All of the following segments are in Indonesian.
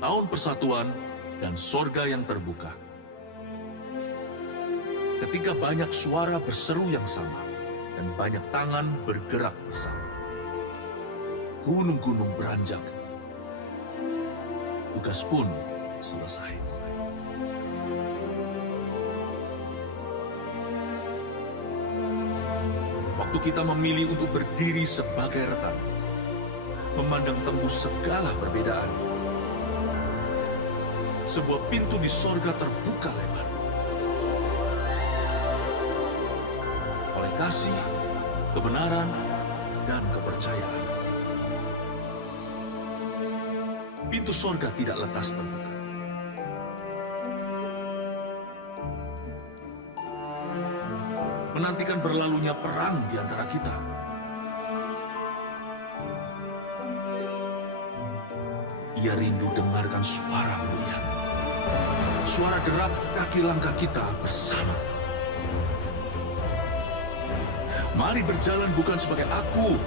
tahun persatuan, dan sorga yang terbuka. Ketika banyak suara berseru yang sama, dan banyak tangan bergerak bersama. Gunung-gunung beranjak. Tugas pun selesai. Waktu kita memilih untuk berdiri sebagai rekan, memandang tembus segala perbedaan, sebuah pintu di sorga terbuka lebar. Oleh kasih, kebenaran, dan kepercayaan. Pintu sorga tidak lekas terbuka. Menantikan berlalunya perang di antara kita. Ia rindu dengarkan suara mulia. Suara derap kaki langkah kita bersama. Mari berjalan bukan sebagai aku,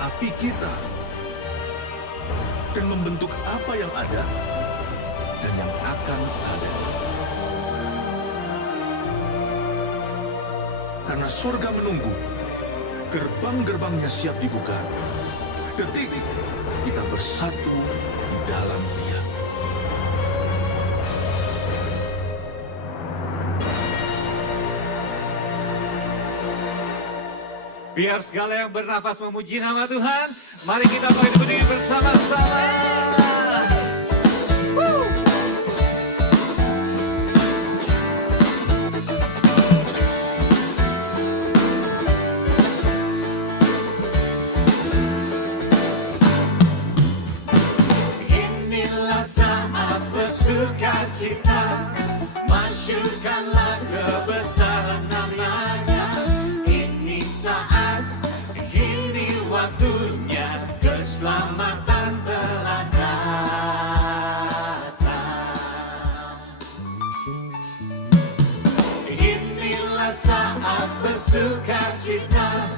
tapi kita. Dan membentuk apa yang ada dan yang akan ada. Karena sorga menunggu, gerbang-gerbangnya siap dibuka. Detik, kita bersatu di dalam Dia. Biar segala yang bernafas memuji nama Tuhan, mari kita berdiri bersama-sama. Inilah saat bersukacita, masyurkanlah kebesaran namanya. Ini saat, ini waktunya, keselamatan telah datang. Inilah saat bersukacita,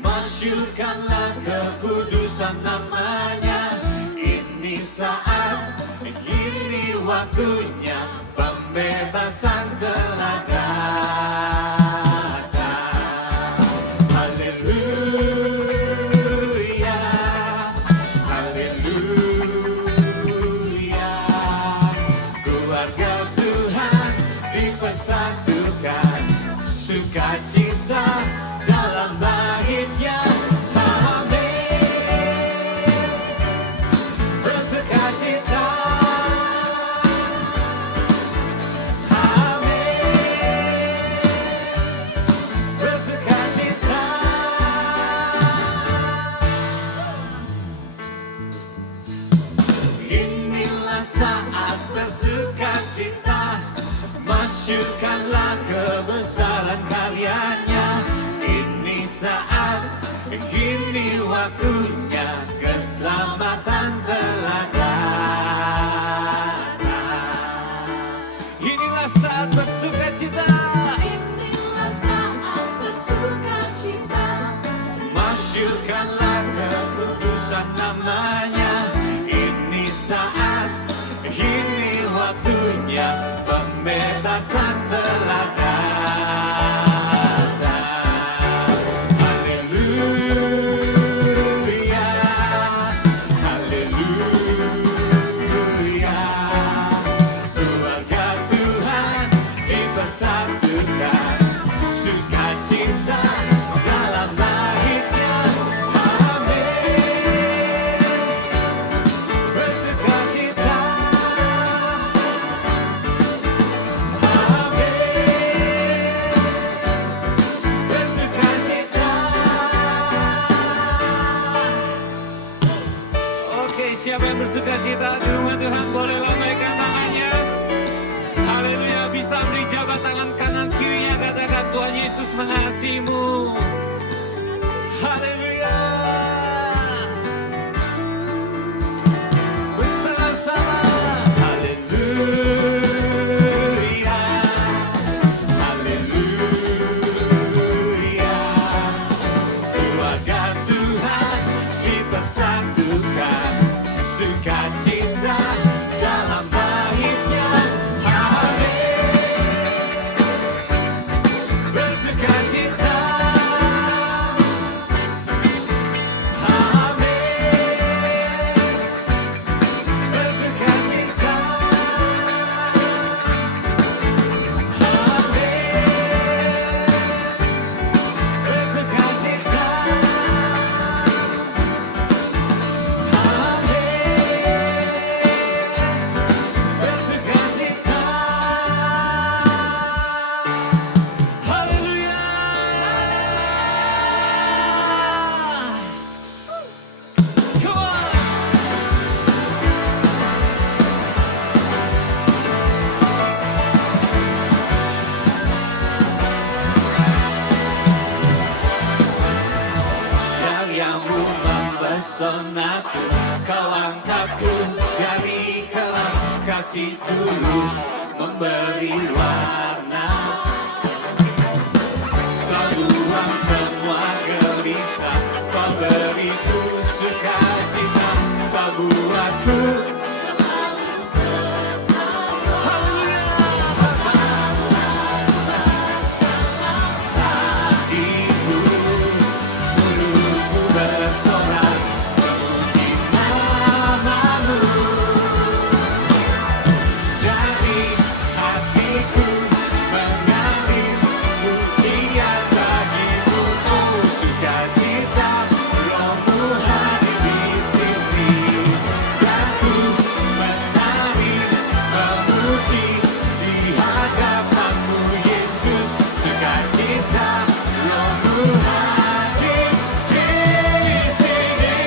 masyurkanlah kekudusan namanya. Ini saat, ini waktunya, pembebasan telah datang. Haleluya, haleluya. Keluarga Tuhan dipersatukan, sukacita dalam bait-Nya. Masyurkanlah kebesaran karyanya. Ini saat, ini waktunya, keselamatan telah datang. Inilah saat bersukacita. Inilah saat bersukacita. Masyurkanlah kekudusan namanya. Ini saat, ini waktunya, pembebasan telah datang. Haleluya, haleluya. Keluarga Tuhan dipersatukan, sukacita dalam bait-Nya. Amin. Bersukacita. Siapa yang bersukacita di rumah Tuhan boleh lambaikan tangannya. Haleluya, bisa beri jabat tangan kanan kirinya, katakan Tuhan Yesus mengasihimu. Haleluya. Bersama-sama. Haleluya. Haleluya. Keluarga Tuhan dipersatukan, sukacita pesona-Ku, Kau angkatku dari kelam kasih tulus memberi warna. Kau buang semua gelisah, Kau beriku sukacita, Kau buatku selalu bersama. Hatiku, mulutku bersorak memuji nama-Mu. Dari hatiku mengalir pujian bagi-Mu, oh sukacita, Roh-Mu hadir di sini. Dan ku menari memuji di hadapan-Mu Yesus, sukacita, Roh-Mu hadir di sini.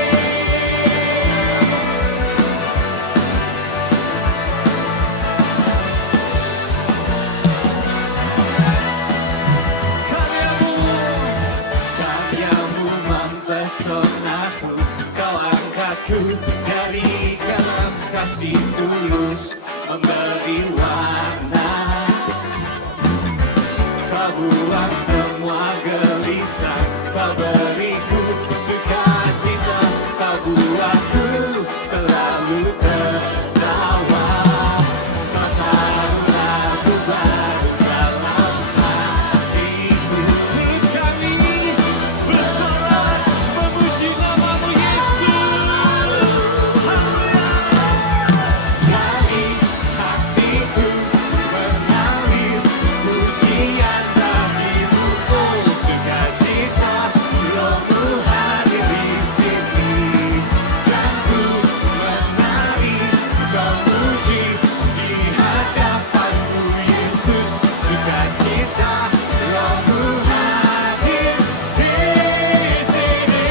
Karyamu mempesona-Ku, Kau angkatku dari kelam kasih tulus memberi warna. Kau buang semua gelisah, Kau beriku sukacita, Kau buatku selalu tertawa. Kau taruh lagu baru dalam hatiku. Mulut kami bersorak memuji nama-Mu Yesus. Dari hatiku mengalir pujian bagi-Mu, oh sukacita, Roh-Mu hadir di sini. Dan ku menari memuji di hadapan-Mu Yesus, sukacita, Roh-Mu hadir di sini.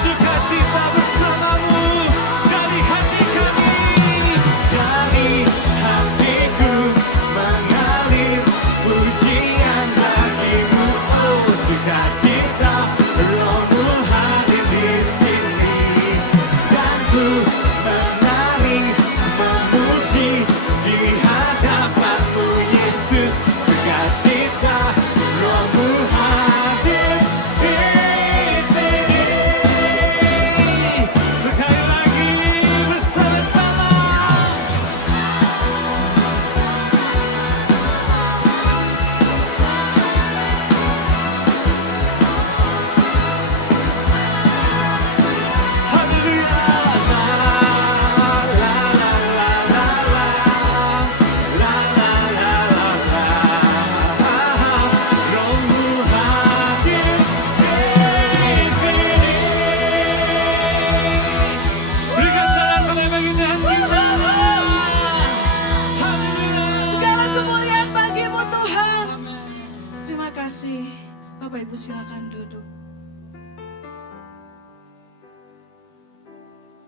Sukacita bersama-Mu dari hati kami. Dari hatiku mengalir pujian bagi-Mu, oh sukacita, Roh-Mu hadir di sini. Dan ku menari memuji di hadapan-Mu Yesus, sukacita, Roh-Mu hadir di sini. Sekali lagi bersama-sama. Haleluya. La la la la la la. La la la la la. Roh-Mu hadir di sini. Berikan salam sampai bagi Tuhan kita. Haleluya. Segala kemuliaan bagi-Mu Tuhan. Terima kasih. Bapak Ibu silakan duduk.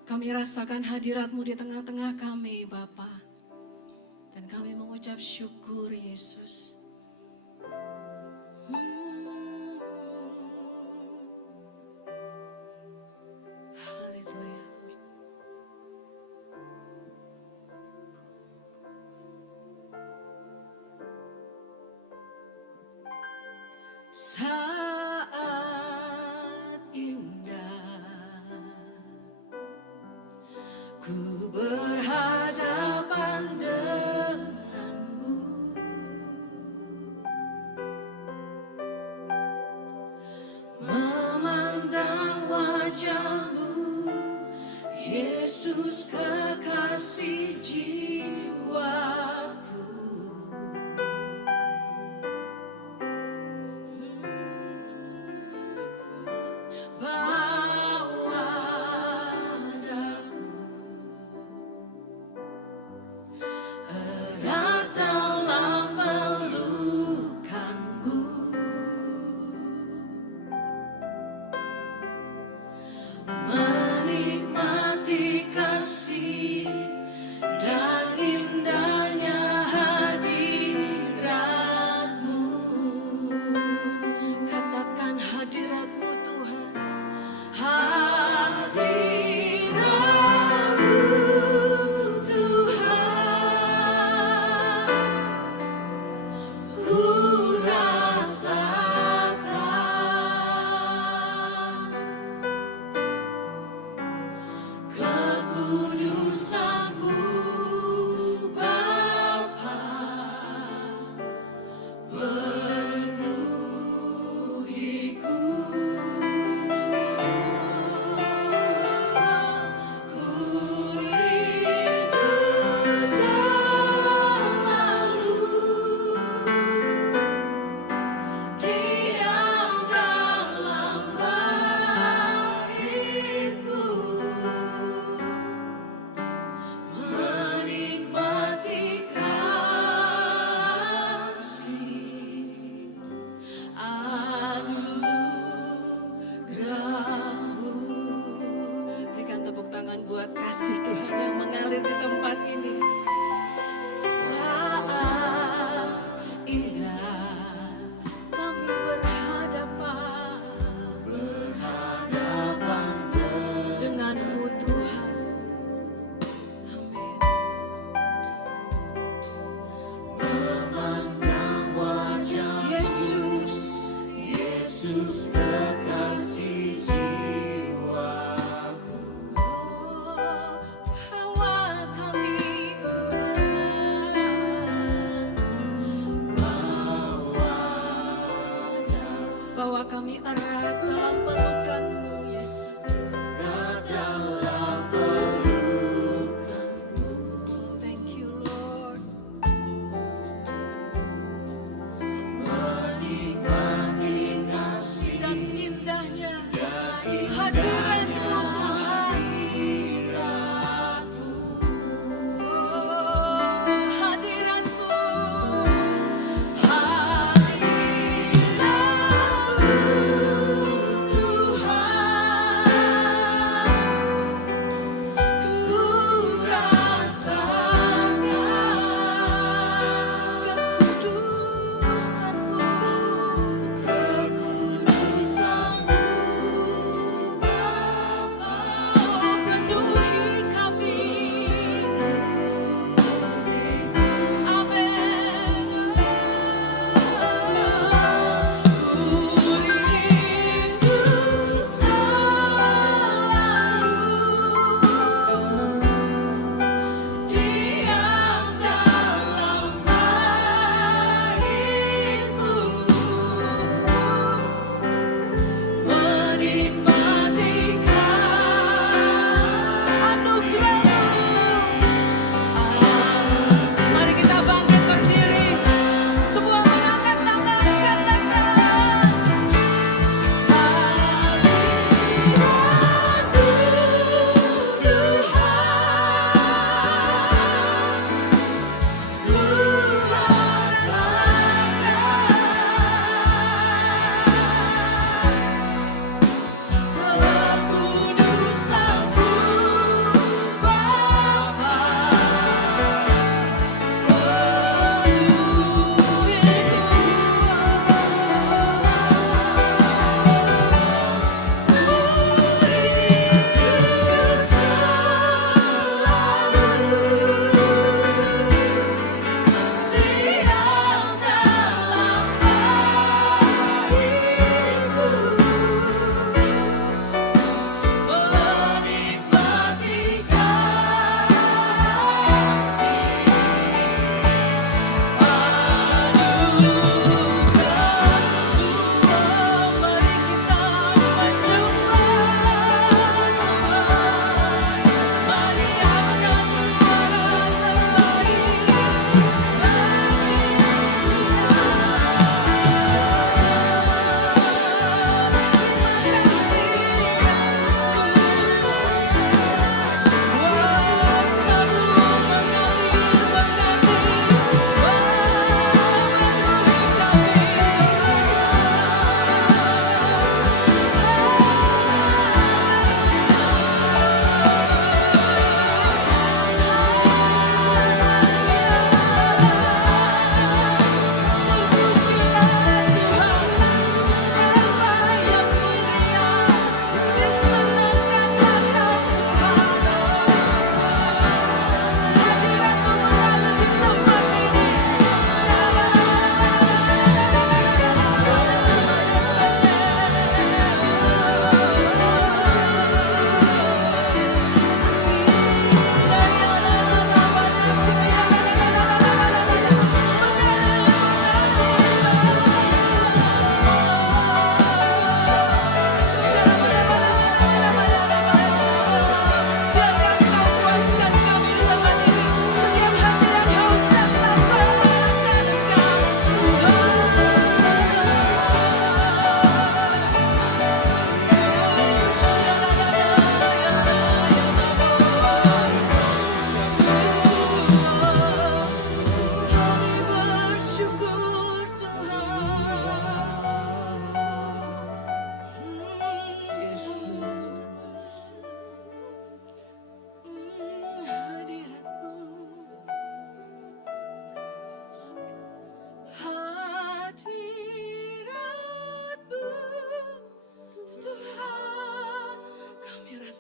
Kami rasakan hadirat-Mu di tengah-tengah kami Bapa. Dan kami mengucap syukur Yesus. Haleluya. Saat indah ku berhadapan denganmu, wajah-Mu, Yesus kekasih jiwaku. Bawa daku erat dalam pelukan-Mu, menikmati kasih dan indahnya hadirat-Mu. Katakan hadirat-Mu Tuhan, hadirat-Mu Tuhan, ku rasakan kekudusan-Mu Bapa, penuhiku. Ku rindu selalu diam dalam bait-Mu, menikmati kasih anugerah-Mu. Berikan tepuk tangan buat kasih Tuhan yang mengalir di tempat ini. Saat indah kami berhadapan dengan-Mu Tuhan. Amin. Memandang wajah Yesus, Yesus kekasih jiwaku. Bawa kami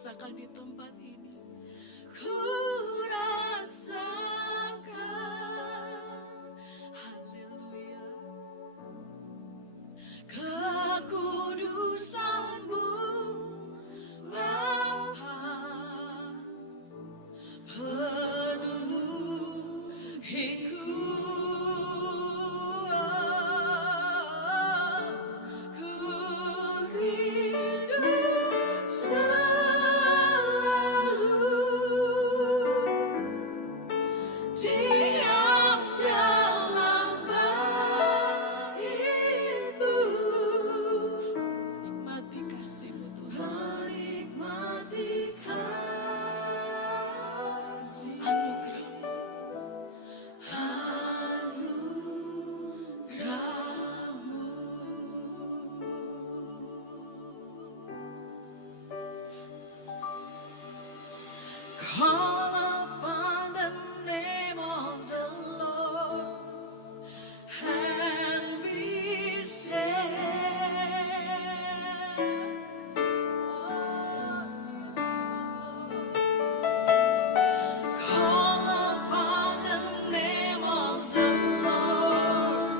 rasakan di tempat ini. Ku rasakan, haleluya, kekudusan-Mu Bapa, penuhiku. Call upon the name of the Lord and be saved. Call upon the name of the Lord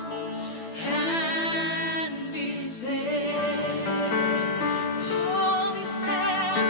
and be saved. Holy stand,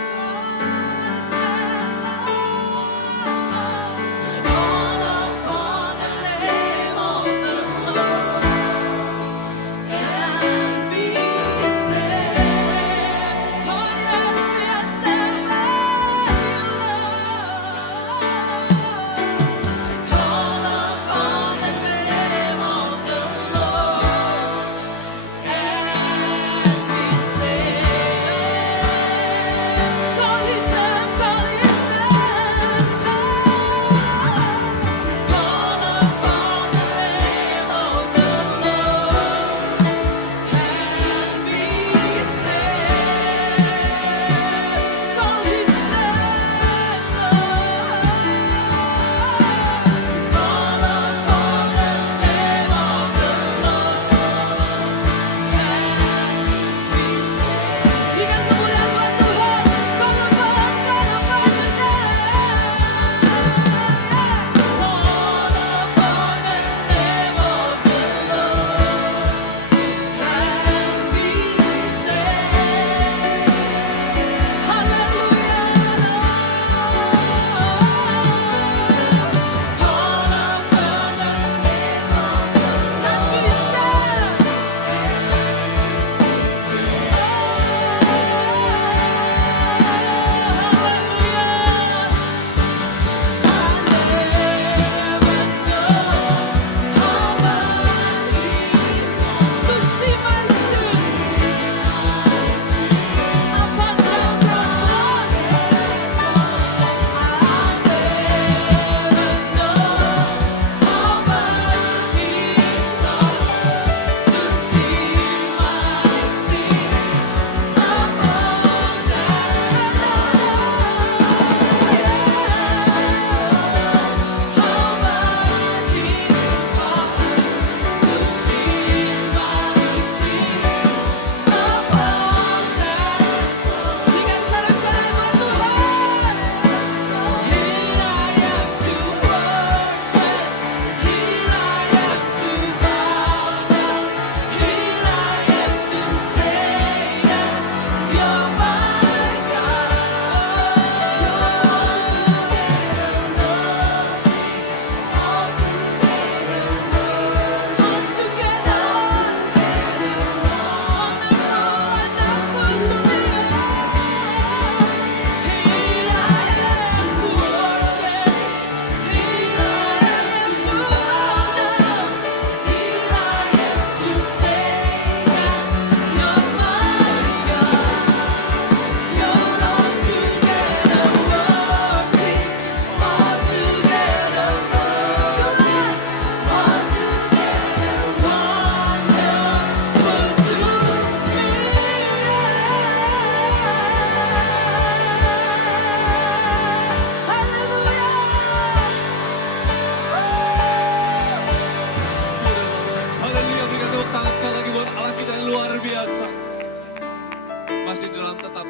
Masih dalam tetap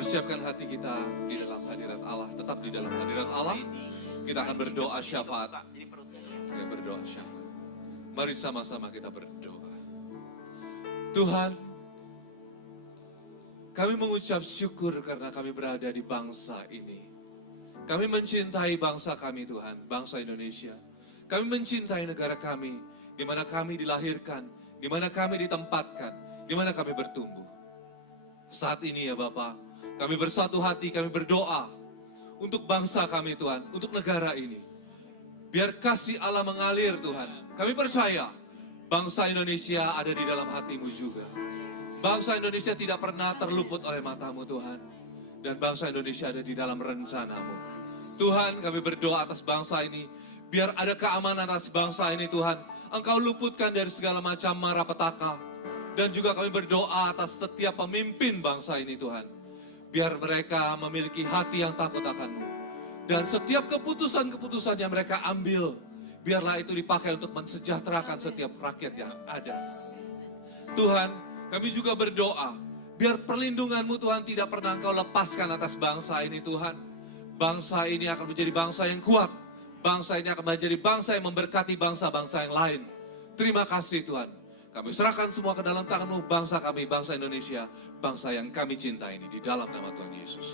Persiapkan hati kita di dalam hadirat Allah. Tetap di dalam hadirat Allah. Kita akan berdoa syafaat. Kita berdoa syafaat. Mari sama-sama kita berdoa. Tuhan, kami mengucap syukur karena kami berada di bangsa ini. Kami mencintai bangsa kami Tuhan, bangsa Indonesia. Kami mencintai negara kami, di mana kami dilahirkan, di mana kami ditempatkan, di mana kami bertumbuh. Saat ini ya Bapa, kami bersatu hati, kami berdoa untuk bangsa kami Tuhan, untuk negara ini. Biar kasih Allah mengalir Tuhan. Kami percaya bangsa Indonesia ada di dalam hati-Mu juga. Bangsa Indonesia tidak pernah terluput oleh mata-Mu Tuhan. Dan bangsa Indonesia ada di dalam rencana-Mu. Tuhan, kami berdoa atas bangsa ini. Biar ada keamanan atas bangsa ini Tuhan. Engkau luputkan dari segala macam malapetaka. Dan juga kami berdoa atas setiap pemimpin bangsa ini Tuhan. Biar mereka memiliki hati yang takut akan-Mu. Dan setiap keputusan-keputusan yang mereka ambil, biarlah itu dipakai untuk mensejahterakan setiap rakyat yang ada. Tuhan, kami juga berdoa. Biar perlindungan-Mu Tuhan tidak pernah Engkau lepaskan atas bangsa ini Tuhan. Bangsa ini akan menjadi bangsa yang kuat. Bangsa ini akan menjadi bangsa yang memberkati bangsa-bangsa yang lain. Terima kasih Tuhan. Kami serahkan semua ke dalam tangan-Mu, bangsa kami, bangsa Indonesia. Bangsa yang kami cintai ini di dalam nama Tuhan Yesus.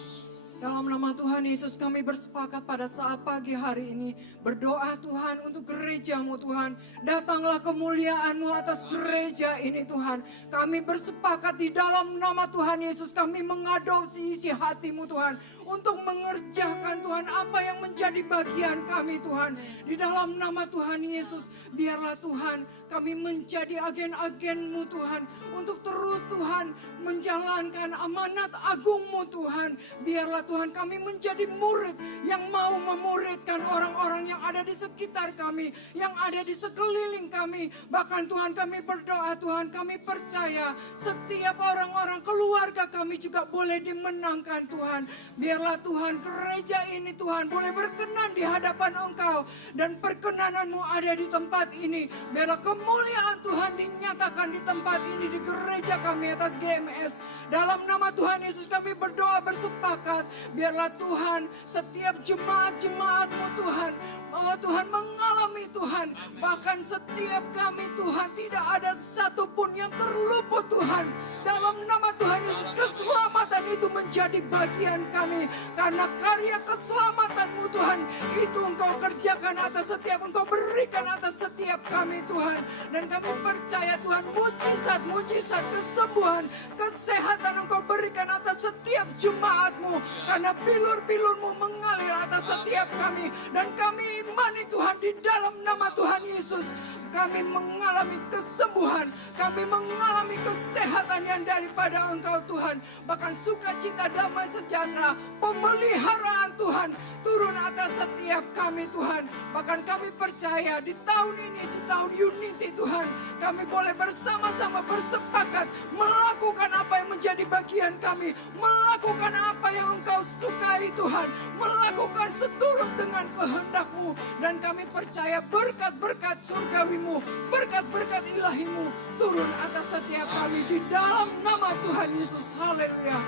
Dalam nama Tuhan Yesus kami bersepakat pada saat pagi hari ini. Berdoa Tuhan untuk gereja-Mu Tuhan. Datanglah kemuliaan-Mu atas gereja ini Tuhan. Kami bersepakat di dalam nama Tuhan Yesus. Kami mengadopsi isi hati-Mu Tuhan. Untuk mengerjakan Tuhan apa yang menjadi bagian kami Tuhan. Di dalam nama Tuhan Yesus. Biarlah Tuhan kami menjadi agen-agen-Mu Tuhan. Untuk terus Tuhan menjalankan amanat agung-Mu Tuhan. Biarlah Tuhan kami menjadi murid yang mau memuridkan orang-orang yang ada di sekitar kami, yang ada di sekeliling kami. Bahkan Tuhan kami berdoa Tuhan, kami percaya setiap orang-orang keluarga kami juga boleh dimenangkan Tuhan. Biarlah Tuhan gereja ini Tuhan boleh berkenan di hadapan Engkau dan perkenanan-Mu ada di tempat ini. Biarlah kemuliaan Tuhan dinyatakan di tempat ini di gereja kami atas GMS. Dalam nama Tuhan Yesus kami berdoa bersepakat. Biarlah Tuhan setiap jemaat-jemaat-Mu Tuhan, bahwa Tuhan mengalami Tuhan, bahkan setiap kami Tuhan tidak ada satupun yang terluput Tuhan. Dalam nama Tuhan Yesus keselamatan itu menjadi bagian kami, karena karya keselamatan-Mu Tuhan itu Engkau kerjakan atas setiap, Engkau berikan atas setiap kami Tuhan. Dan kami percaya Tuhan mujizat-mujizat kesembuhan, kesehatan Engkau berikan atas setiap jemaat-Mu. Karena bilur-bilur-Mu mengalir atas setiap kami. Dan kami imani Tuhan di dalam nama Tuhan Yesus. Kami mengalami kesembuhan. Kami mengalami kesehatan yang daripada Engkau Tuhan. Bahkan sukacita, damai, sejahtera, pemeliharaan Tuhan turun atas setiap kami Tuhan. Bahkan kami percaya di tahun ini, di tahun Unity Tuhan, kami boleh bersama-sama bersepakat melakukan apa yang menjadi bagian kami. Melakukan apa yang Engkau sukai Tuhan. Melakukan seturut dengan kehendak-Mu. Dan kami percaya berkat-berkat surgawi-Mu, berkat-berkat ilahi-Mu turun atas setiap kami di dalam nama Tuhan Yesus. Haleluya.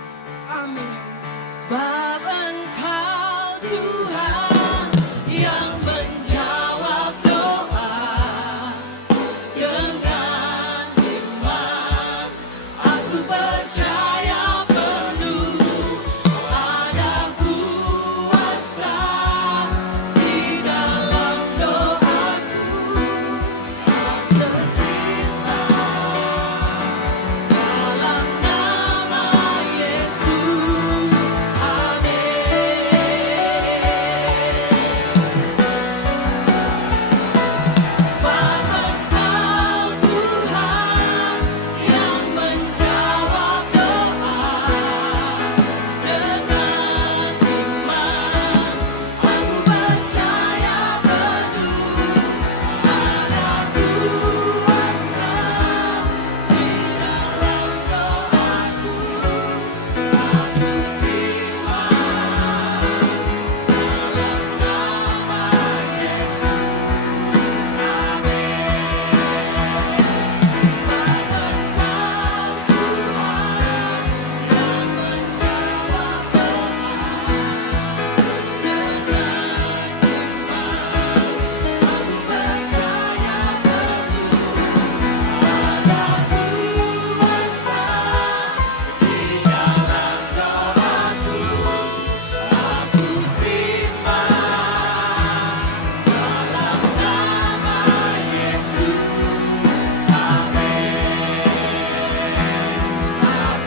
Amin. Sebab Engkau Tuhan yang menjawab doa dengan iman. Aku percaya penuh ada kuasa di dalam doaku. Aku tercipta dalam nama Yesus. Ada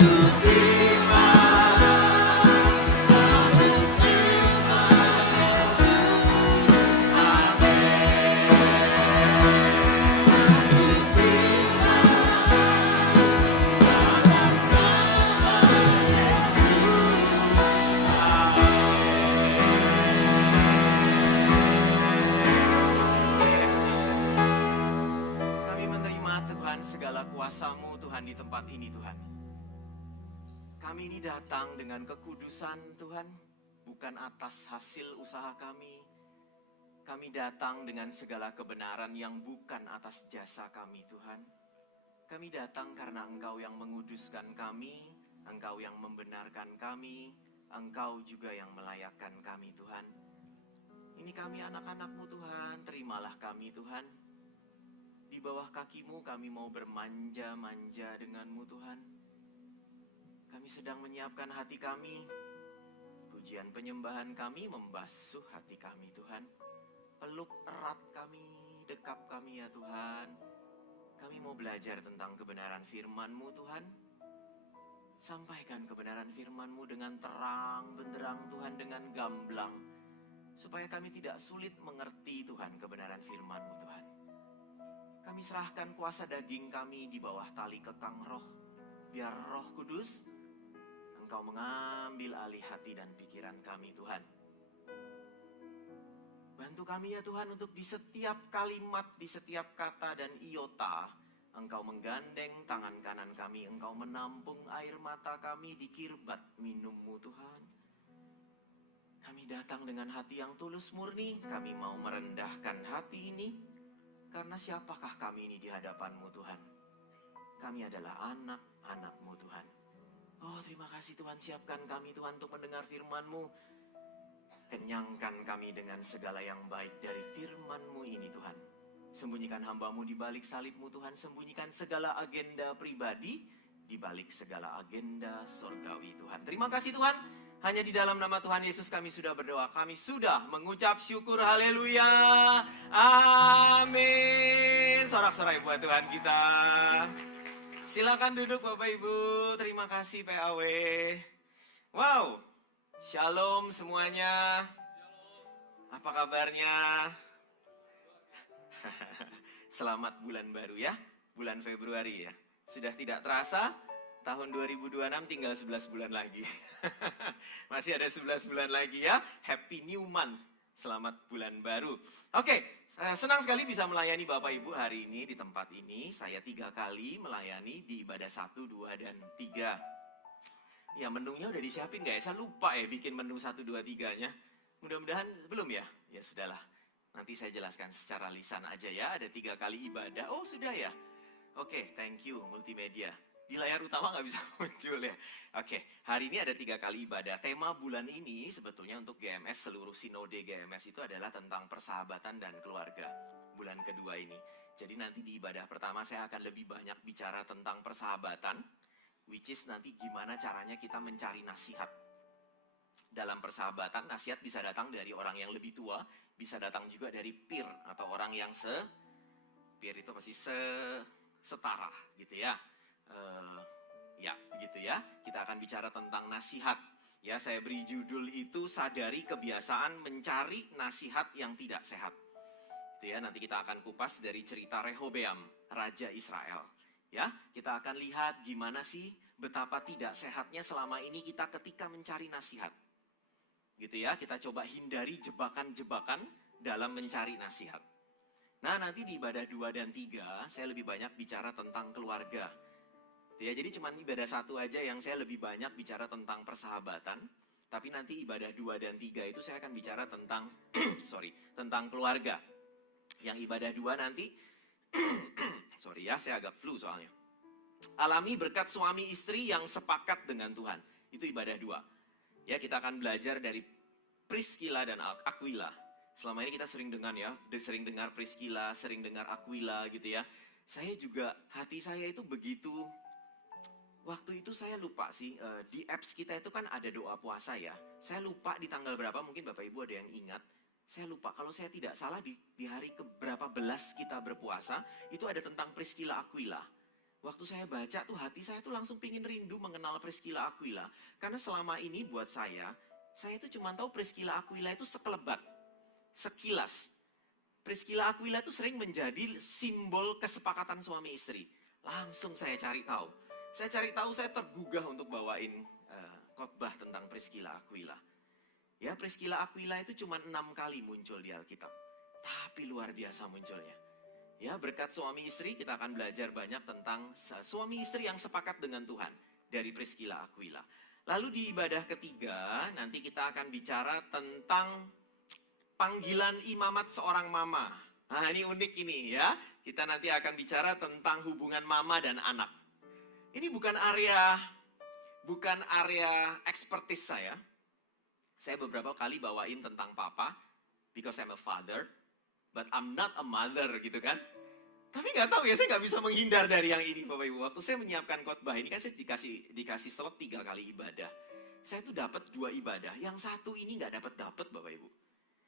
Kami menerima Tuhan segala kuasa-Mu Tuhan di tempat ini Tuhan. Kami ini datang dengan kekudusan Tuhan, bukan atas hasil usaha kami. Kami datang dengan segala kebenaran yang bukan atas jasa kami Tuhan. Kami datang karena Engkau yang menguduskan kami, Engkau yang membenarkan kami, Engkau juga yang melayakkan kami Tuhan. Ini kami anak-anak-Mu Tuhan, terimalah kami Tuhan. Di bawah kaki-Mu kami mau bermanja-manja dengan-Mu Tuhan. Kami sedang menyiapkan hati kami. Pujian penyembahan kami membasuh hati kami Tuhan. Peluk erat kami, dekap kami ya Tuhan. Kami mau belajar tentang kebenaran firman-Mu Tuhan. Sampaikan kebenaran firman-Mu dengan terang benderang Tuhan, dengan gamblang. Supaya kami tidak sulit mengerti Tuhan kebenaran firman-Mu Tuhan. Kami serahkan kuasa daging kami di bawah tali kekang roh. Biar Roh Kudus, Engkau mengambil alih hati dan pikiran kami Tuhan. Bantu kami ya Tuhan untuk di setiap kalimat, di setiap kata dan iota, Engkau menggandeng tangan kanan kami, Engkau menampung air mata kami di kirbat minum-Mu Tuhan. Kami datang dengan hati yang tulus murni, kami mau merendahkan hati ini. Karena siapakah kami ini di hadapan-Mu Tuhan? Kami adalah anak-anak-Mu Tuhan. Oh terima kasih Tuhan, siapkan kami Tuhan untuk mendengar firman-Mu. Kenyangkan kami dengan segala yang baik dari firman-Mu ini Tuhan. Sembunyikan hamba-Mu di balik salib-Mu Tuhan. Sembunyikan segala agenda pribadi di balik segala agenda sorgawi Tuhan. Terima kasih Tuhan. Hanya di dalam nama Tuhan Yesus kami sudah berdoa. Kami sudah mengucap syukur. Haleluya. Amin. Sorak-sorai buat Tuhan kita. Silakan duduk Bapak Ibu. Terima kasih PAW. Wow. Shalom semuanya. Apa kabarnya? Selamat bulan baru ya. Bulan Februari ya. Sudah tidak terasa. Tahun 2026 tinggal 11 bulan lagi. Masih ada 11 bulan lagi ya. Happy New Month. Selamat bulan baru. Oke, saya senang sekali bisa melayani Bapak Ibu hari ini di tempat ini. Saya 3 kali melayani di ibadah 1, 2, dan 3. Ya menunya udah disiapin gak ya? Saya lupa ya bikin menu 1, 2, 3-nya. Mudah-mudahan belum ya? Ya sudahlah. Nanti saya jelaskan secara lisan aja ya. Ada 3 kali ibadah. Oh sudah ya? Oke, thank you multimedia. Di layar utama nggak bisa muncul ya. Oke, hari ini ada 3 kali ibadah. Tema bulan ini sebetulnya untuk GMS, seluruh sinode GMS itu adalah tentang persahabatan dan keluarga. Bulan kedua ini. Jadi nanti di ibadah pertama saya akan lebih banyak bicara tentang persahabatan. Which is nanti gimana caranya kita mencari nasihat. Dalam persahabatan, nasihat bisa datang dari orang yang lebih tua. Bisa datang juga dari peer atau orang yang peer itu pasti setara gitu ya. Ya, begitu ya. Kita akan bicara tentang nasihat. Ya, saya beri judul itu sadari kebiasaan mencari nasihat yang tidak sehat. Itu ya, nanti kita akan kupas dari cerita Rehobeam, Raja Israel. Ya, kita akan lihat gimana sih betapa tidak sehatnya selama ini kita ketika mencari nasihat. Gitu ya, kita coba hindari jebakan-jebakan dalam mencari nasihat. Nah, nanti di ibadah 2 dan 3 saya lebih banyak bicara tentang keluarga. Ya, jadi cuma ibadah 1 aja yang saya lebih banyak bicara tentang persahabatan. Tapi nanti ibadah 2 dan 3 itu saya akan bicara tentang tentang keluarga. Yang ibadah 2 nanti sorry ya, saya agak flu soalnya. Alami berkat suami istri yang sepakat dengan Tuhan. Itu ibadah 2. Ya, kita akan belajar dari Priscilla dan Aquila. Selama ini kita sering dengar Priscilla, sering dengar Aquila gitu ya. Saya juga, hati saya itu begitu. Waktu itu saya lupa sih, di apps kita itu kan ada doa puasa ya. Saya lupa di tanggal berapa, mungkin Bapak Ibu ada yang ingat. Saya lupa, kalau saya tidak salah di hari keberapa belas kita berpuasa, itu ada tentang Priscilla Aquila. Waktu saya baca tuh hati saya tuh langsung pingin rindu mengenal Priscilla Aquila. Karena selama ini buat saya itu cuma tahu Priscilla Aquila itu sekelebat, sekilas. Priscilla Aquila itu sering menjadi simbol kesepakatan suami istri. Langsung saya cari tahu. Saya tergugah untuk bawain khotbah tentang Priscilla Aquila. Ya, Priscilla Aquila itu cuma 6 kali muncul di Alkitab. Tapi luar biasa munculnya. Ya, berkat suami istri kita akan belajar banyak tentang suami istri yang sepakat dengan Tuhan dari Priscilla Aquila. Lalu di ibadah ketiga nanti kita akan bicara tentang panggilan imamat seorang mama. Nah, ini unik ini ya. Kita nanti akan bicara tentang hubungan mama dan anak. Ini bukan area expertise saya. Saya beberapa kali bawain tentang papa, because I'm a father, but I'm not a mother gitu kan. Tapi nggak tahu ya, saya nggak bisa menghindar dari yang ini Bapak Ibu. Waktu saya menyiapkan khotbah ini kan saya dikasih slot 3 kali ibadah. Saya tuh dapat 2 ibadah, yang satu ini nggak dapat Bapak Ibu.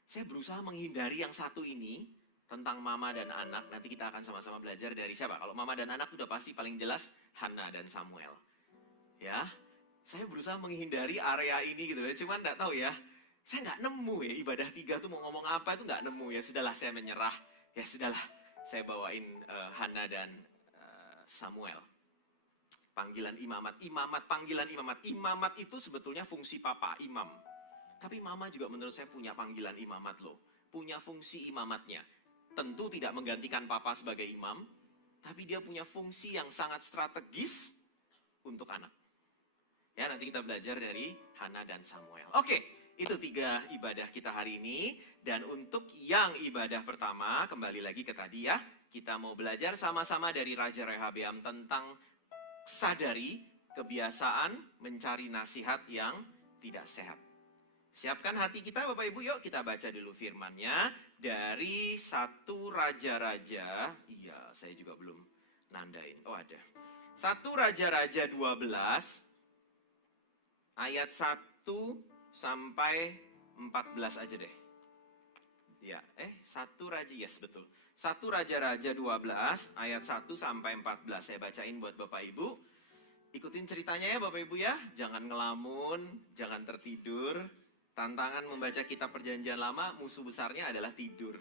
Saya berusaha menghindari yang satu ini tentang mama dan anak. Nanti kita akan sama-sama belajar dari siapa? Kalau mama dan anak udah pasti paling jelas Hana dan Samuel. Ya, saya berusaha menghindari area ini gitu ya. Cuman nggak tahu ya, saya nggak nemu ya ibadah 3 tuh mau ngomong apa itu nggak nemu ya. Sudahlah saya menyerah. Ya sudahlah, saya bawain Hana dan Samuel. Panggilan imamat, panggilan imamat. Imamat itu sebetulnya fungsi papa, imam. Tapi mama juga menurut saya punya panggilan imamat loh. Punya fungsi imamatnya. Tentu tidak menggantikan papa sebagai imam, tapi dia punya fungsi yang sangat strategis untuk anak. Ya, nanti kita belajar dari Hana dan Samuel. Oke, itu 3 ibadah kita hari ini. Dan untuk yang ibadah pertama, kembali lagi ke tadi ya, kita mau belajar sama-sama dari Raja Rehabeam tentang sadari kebiasaan mencari nasihat yang tidak sehat. Siapkan hati kita Bapak Ibu, yuk kita baca dulu firman-Nya dari 1 Raja-Raja. Iya, saya juga belum nandain. Oh ada. 1 Raja-Raja 12 ayat 1 sampai 14 aja deh. Ya, 1 Raja, yes betul. 1 Raja-Raja 12 ayat 1 sampai 14. Saya bacain buat Bapak Ibu. Ikutin ceritanya ya Bapak Ibu ya. Jangan ngelamun, jangan tertidur. Tantangan membaca kitab perjanjian lama, musuh besarnya adalah tidur.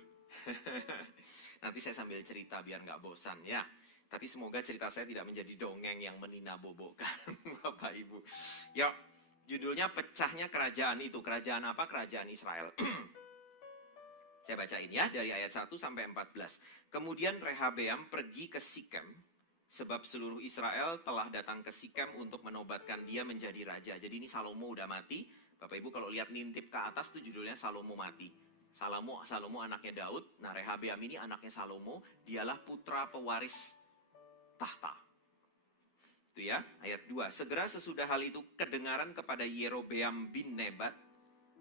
Nanti saya sambil cerita biar nggak bosan ya. Tapi semoga cerita saya tidak menjadi dongeng yang meninabobokan Bapak Ibu. Yuk, judulnya pecahnya kerajaan itu. Kerajaan apa? Kerajaan Israel. Saya bacain ya dari ayat 1 sampai 14. Kemudian Rehabeam pergi ke Sikem, sebab seluruh Israel telah datang ke Sikem untuk menobatkan dia menjadi raja. Jadi ini Salomo udah mati. Bapak Ibu kalau lihat ngintip ke atas tuh judulnya Salomo mati. Salomo anaknya Daud. Nah, Rehabeam ini anaknya Salomo, dialah putra pewaris tahta. Itu ya, ayat 2. Segera sesudah hal itu kedengaran kepada Yerobeam bin Nebat.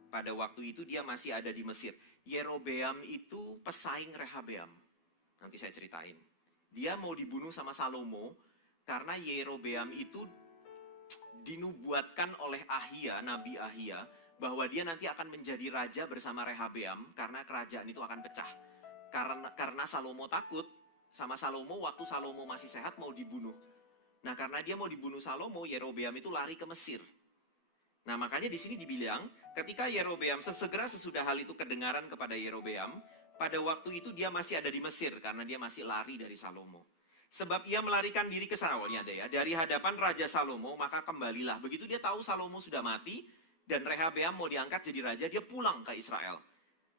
Pada waktu itu dia masih ada di Mesir. Yerobeam itu pesaing Rehabeam. Nanti saya ceritain. Dia mau dibunuh sama Salomo karena Yerobeam itu dinubuatkan oleh Ahia, Nabi Ahia, bahwa dia nanti akan menjadi raja bersama Rehabeam karena kerajaan itu akan pecah. Karena Salomo takut sama Salomo waktu Salomo masih sehat mau dibunuh. Nah, karena dia mau dibunuh Salomo, Yerobeam itu lari ke Mesir. Nah, makanya di sini dibilang ketika Yerobeam sesegera sesudah hal itu kedengaran kepada Yerobeam, pada waktu itu dia masih ada di Mesir karena dia masih lari dari Salomo. Sebab ia melarikan diri ke sana, ini ada ya, dari hadapan Raja Salomo, maka kembalilah. Begitu dia tahu Salomo sudah mati, dan Rehabeam mau diangkat jadi raja, dia pulang ke Israel.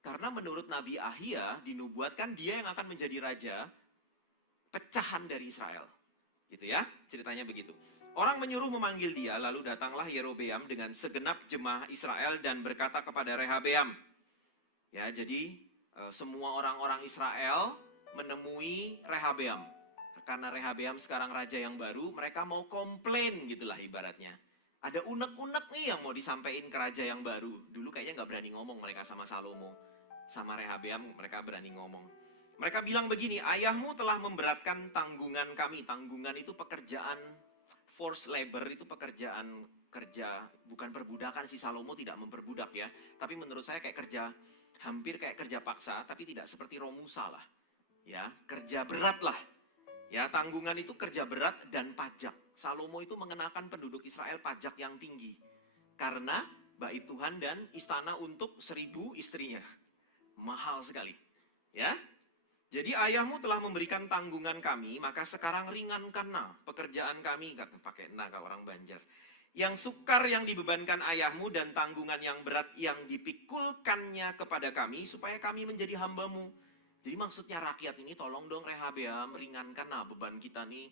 Karena menurut Nabi Ahia, dinubuatkan dia yang akan menjadi raja, pecahan dari Israel. Gitu ya, ceritanya begitu. Orang menyuruh memanggil dia, lalu datanglah Yerobeam dengan segenap jemaah Israel dan berkata kepada Rehabeam. Ya, jadi semua orang-orang Israel menemui Rehabeam. Karena Rehabeam sekarang raja yang baru, mereka mau komplain gitulah ibaratnya. Ada unek-unek nih yang mau disampaikan ke raja yang baru. Dulu kayaknya nggak berani ngomong mereka sama Salomo. Sama Rehabeam mereka berani ngomong. Mereka bilang begini, ayahmu telah memberatkan tanggungan kami. Tanggungan itu pekerjaan forced labor, itu pekerjaan kerja, bukan perbudakan sih, Salomo tidak memperbudak ya. Tapi menurut saya kayak kerja, hampir kayak kerja paksa, tapi tidak seperti Romusa lah. Ya, kerja berat lah. Ya, tanggungan itu kerja berat dan pajak. Salomo itu mengenakan penduduk Israel pajak yang tinggi. Karena bait Tuhan dan istana untuk 1000 istrinya. Mahal sekali. Ya. Jadi ayahmu telah memberikan tanggungan kami, maka sekarang ringankanlah pekerjaan kami, kata pakai naga orang Banjar. Yang sukar yang dibebankan ayahmu dan tanggungan yang berat yang dipikulkannya kepada kami, supaya kami menjadi hambamu. Jadi maksudnya rakyat ini, tolong dong Rehabeam, ringankanlah beban kita nih.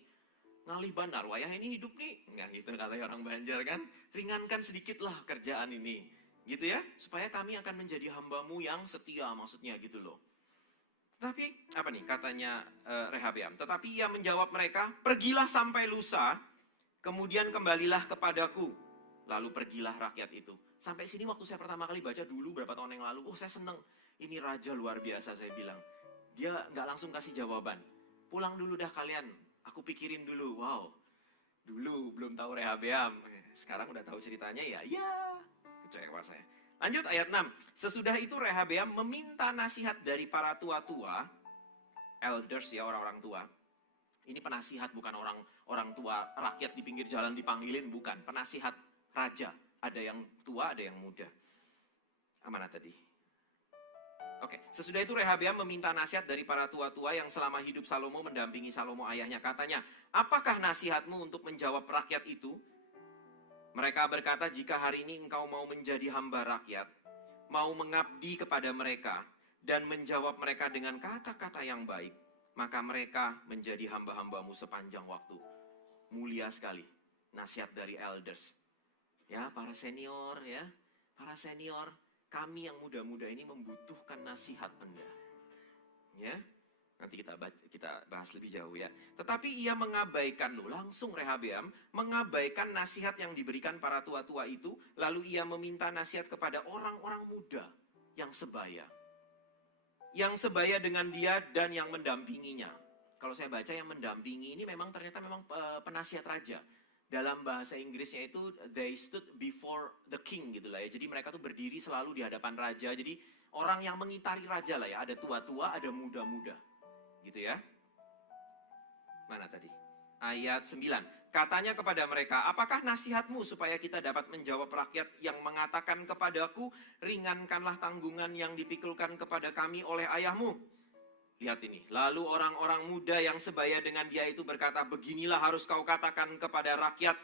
Ngalih bandar, wayah ini hidup nih. Enggak gitu katanya orang Banjar kan. Ringankan sedikitlah kerjaan ini. Gitu ya, supaya kami akan menjadi hambamu yang setia, maksudnya gitu loh. Tapi apa nih katanya Rehabeam? Tetapi ia menjawab mereka, pergilah sampai lusa, kemudian kembalilah kepadaku. Lalu pergilah rakyat itu. Sampai sini waktu saya pertama kali baca dulu berapa tahun yang lalu, saya seneng. Ini raja luar biasa, saya bilang. Dia nggak langsung kasih jawaban. Pulang dulu dah kalian, aku pikirin dulu. Wow, dulu belum tahu Rehabeam. Sekarang udah tahu ceritanya ya, kecewa saya. Lanjut ayat 6. Sesudah itu Rehabeam meminta nasihat dari para tua-tua, elders ya, orang-orang tua. Ini penasihat, bukan orang tua rakyat di pinggir jalan dipanggilin, bukan. Penasihat raja, ada yang tua, ada yang muda. Mana tadi? Oke, sesudah itu Rehabeam meminta nasihat dari para tua-tua yang selama hidup Salomo mendampingi Salomo ayahnya. Katanya, apakah nasihatmu untuk menjawab rakyat itu? Mereka berkata, jika hari ini engkau mau menjadi hamba rakyat, mau mengabdi kepada mereka, dan menjawab mereka dengan kata-kata yang baik, maka mereka menjadi hamba-hambamu sepanjang waktu. Mulia sekali nasihat dari elders. Ya, para senior ya, para senior, kami yang muda-muda ini membutuhkan nasihat Anda. Ya, nanti kita bahas lebih jauh ya. Tetapi ia mengabaikan langsung Rehabeam mengabaikan nasihat yang diberikan para tua-tua itu, lalu ia meminta nasihat kepada orang-orang muda yang sebaya. Yang sebaya dengan dia dan yang mendampinginya. Kalau saya baca yang mendampingi ini ternyata memang penasihat raja. Dalam bahasa Inggrisnya itu they stood before the king gitu lah ya. Jadi mereka tuh berdiri selalu di hadapan raja. Jadi orang yang mengitari raja lah ya. Ada tua-tua, ada muda-muda. Gitu ya. Mana tadi? Ayat 9. Katanya kepada mereka, apakah nasihatmu supaya kita dapat menjawab rakyat yang mengatakan kepadaku, ringankanlah tanggungan yang dipikulkan kepada kami oleh ayahmu? Lihat ini. Lalu orang-orang muda yang sebaya dengan dia itu berkata, beginilah harus kau katakan kepada rakyat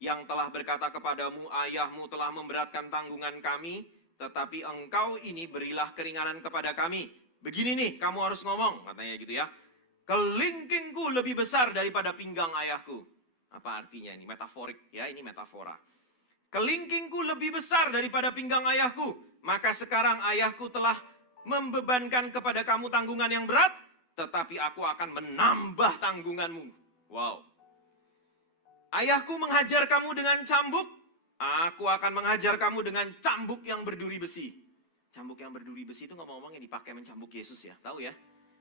yang telah berkata kepadamu, ayahmu telah memberatkan tanggungan kami, tetapi engkau ini berilah keringanan kepada kami. Begini nih, kamu harus ngomong, katanya gitu ya. Kelingkingku lebih besar daripada pinggang ayahku. Apa artinya ini? Metaforik ya, ini metafora. Kelingkingku lebih besar daripada pinggang ayahku. Maka sekarang ayahku telah membebankan kepada kamu tanggungan yang berat, tetapi aku akan menambah tanggunganmu. Wow. Ayahku menghajar kamu dengan cambuk, aku akan menghajar kamu dengan cambuk yang berduri besi. Cambuk yang berduri besi itu ngomong-ngomong yang dipakai mencambuk Yesus ya, tahu ya?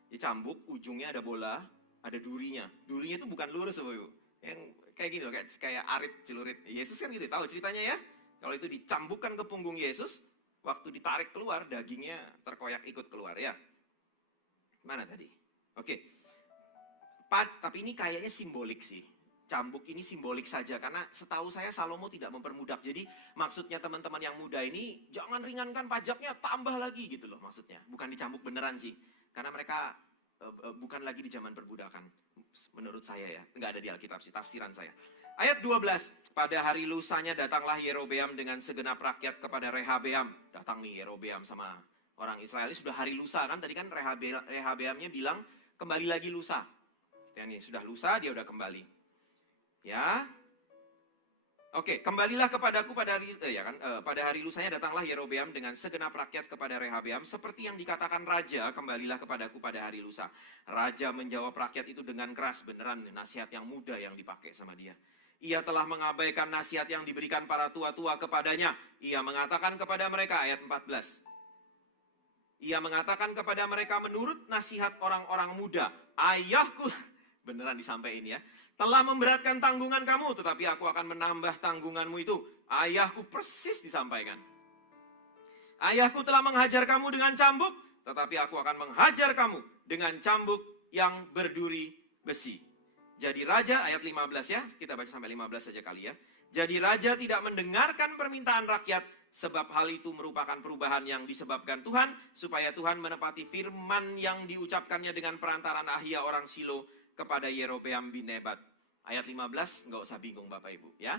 Di cambuk, ujungnya ada bola, ada durinya. Durinya itu bukan lurus, Bapak-Ibu. Yang kayak gitu, kayak arit, celurit. Yesus kan gitu, tahu ceritanya ya? Kalau itu dicambukkan ke punggung Yesus, waktu ditarik keluar, dagingnya terkoyak ikut keluar ya. Mana tadi? Oke. Tapi ini kayaknya simbolik sih. Cambuk ini simbolik saja, karena setahu saya Salomo tidak mempermudah. Jadi maksudnya teman-teman yang muda ini, jangan ringankan pajaknya, tambah lagi gitu loh maksudnya. Bukan dicambuk beneran sih. Karena mereka bukan lagi di zaman perbudakan. Menurut saya ya, nggak ada di Alkitab sih, tafsiran saya. Ayat 12, pada hari lusanya datanglah Yerobeam dengan segenap rakyat kepada Rehabeam. Datang nih Yerobeam sama orang Israel, ini sudah hari lusa kan, tadi kan Rehabeamnya bilang kembali lagi lusa. Ya nih, sudah lusa, dia udah kembali. Ya, oke, kembalilah kepadaku pada hari, pada hari lusanya datanglah Yerobeam dengan segenap rakyat kepada Rehabeam, seperti yang dikatakan raja, kembalilah kepadaku pada hari lusa. Raja menjawab rakyat itu dengan keras, beneran nasihat yang muda yang dipakai sama dia. Ia telah mengabaikan nasihat yang diberikan para tua-tua kepadanya. Ia mengatakan kepada mereka, ayat 14. Ia mengatakan kepada mereka menurut nasihat orang-orang muda, ayahku, beneran disampaikan ya, telah memberatkan tanggungan kamu, tetapi aku akan menambah tanggunganmu itu. Ayahku persis disampaikan. Ayahku telah menghajar kamu dengan cambuk, tetapi aku akan menghajar kamu dengan cambuk yang berduri besi. Jadi raja, ayat 15 ya, kita baca sampai 15 saja kali ya. Jadi raja tidak mendengarkan permintaan rakyat, sebab hal itu merupakan perubahan yang disebabkan Tuhan, supaya Tuhan menepati firman yang diucapkannya dengan perantaraan Ahia orang Silo kepada Yerobeam bin Nebat. Ayat 15, nggak usah bingung Bapak Ibu ya.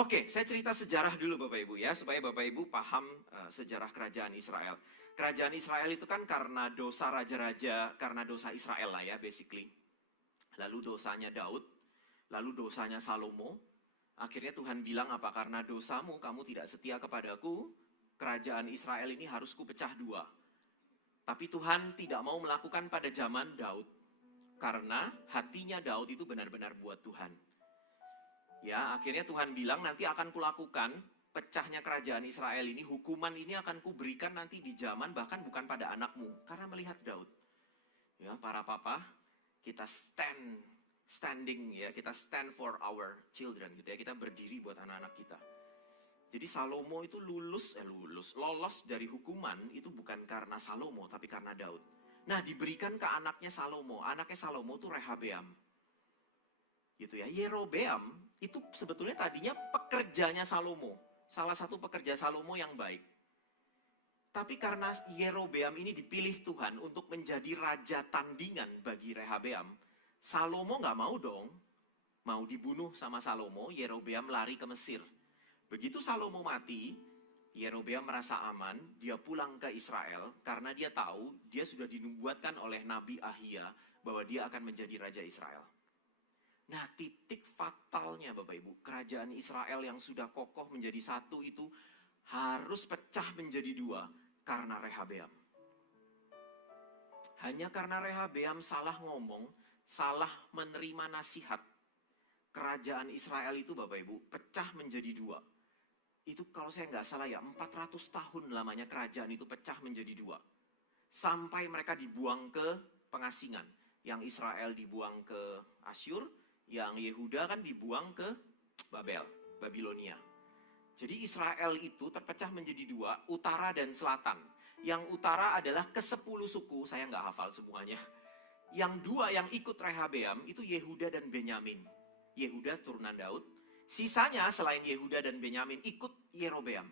Oke, saya cerita sejarah dulu Bapak Ibu ya, supaya Bapak Ibu paham sejarah kerajaan Israel. Kerajaan Israel itu kan karena dosa raja-raja, karena dosa Israel lah ya basically. Lalu dosanya Daud, lalu dosanya Salomo. Akhirnya Tuhan bilang, apa karena dosamu kamu tidak setia kepadaku, kerajaan Israel ini harus kupecah dua. Tapi Tuhan tidak mau melakukan pada zaman Daud. Karena hatinya Daud itu benar-benar buat Tuhan. Ya, akhirnya Tuhan bilang nanti akan kulakukan pecahnya kerajaan Israel ini, hukuman ini akan kuberikan nanti di zaman bahkan bukan pada anakmu. Karena melihat Daud. Ya, para papa, kita standing ya, kita stand for our children gitu ya, kita berdiri buat anak-anak kita. Jadi Salomo itu lolos dari hukuman itu bukan karena Salomo tapi karena Daud. Nah, diberikan ke anaknya Salomo. Anaknya Salomo itu Rehabeam. Gitu ya. Yerobeam itu sebetulnya tadinya pekerjanya Salomo. Salah satu pekerja Salomo yang baik. Tapi karena Yerobeam ini dipilih Tuhan untuk menjadi raja tandingan bagi Rehabeam, Salomo nggak mau dong. Mau dibunuh sama Salomo, Yerobeam lari ke Mesir. Begitu Salomo mati, Yerobeam merasa aman, dia pulang ke Israel karena dia tahu dia sudah dinubuatkan oleh Nabi Ahia bahwa dia akan menjadi raja Israel. Nah, titik fatalnya Bapak Ibu, kerajaan Israel yang sudah kokoh menjadi satu itu harus pecah menjadi dua karena Rehabeam. Hanya karena Rehabeam salah ngomong, salah menerima nasihat, kerajaan Israel itu Bapak Ibu pecah menjadi dua. Itu kalau saya nggak salah ya 400 tahun lamanya kerajaan itu pecah menjadi dua. Sampai mereka dibuang ke pengasingan. Yang Israel dibuang ke Asyur, yang Yehuda kan dibuang ke Babilonia. Jadi Israel itu terpecah menjadi dua, utara dan selatan. Yang utara adalah ke-10 suku, saya nggak hafal semuanya. Yang dua yang ikut Rehabeam itu Yehuda dan Benyamin. Yehuda turunan Daud. Sisanya selain Yehuda dan Benyamin ikut Yerobeam.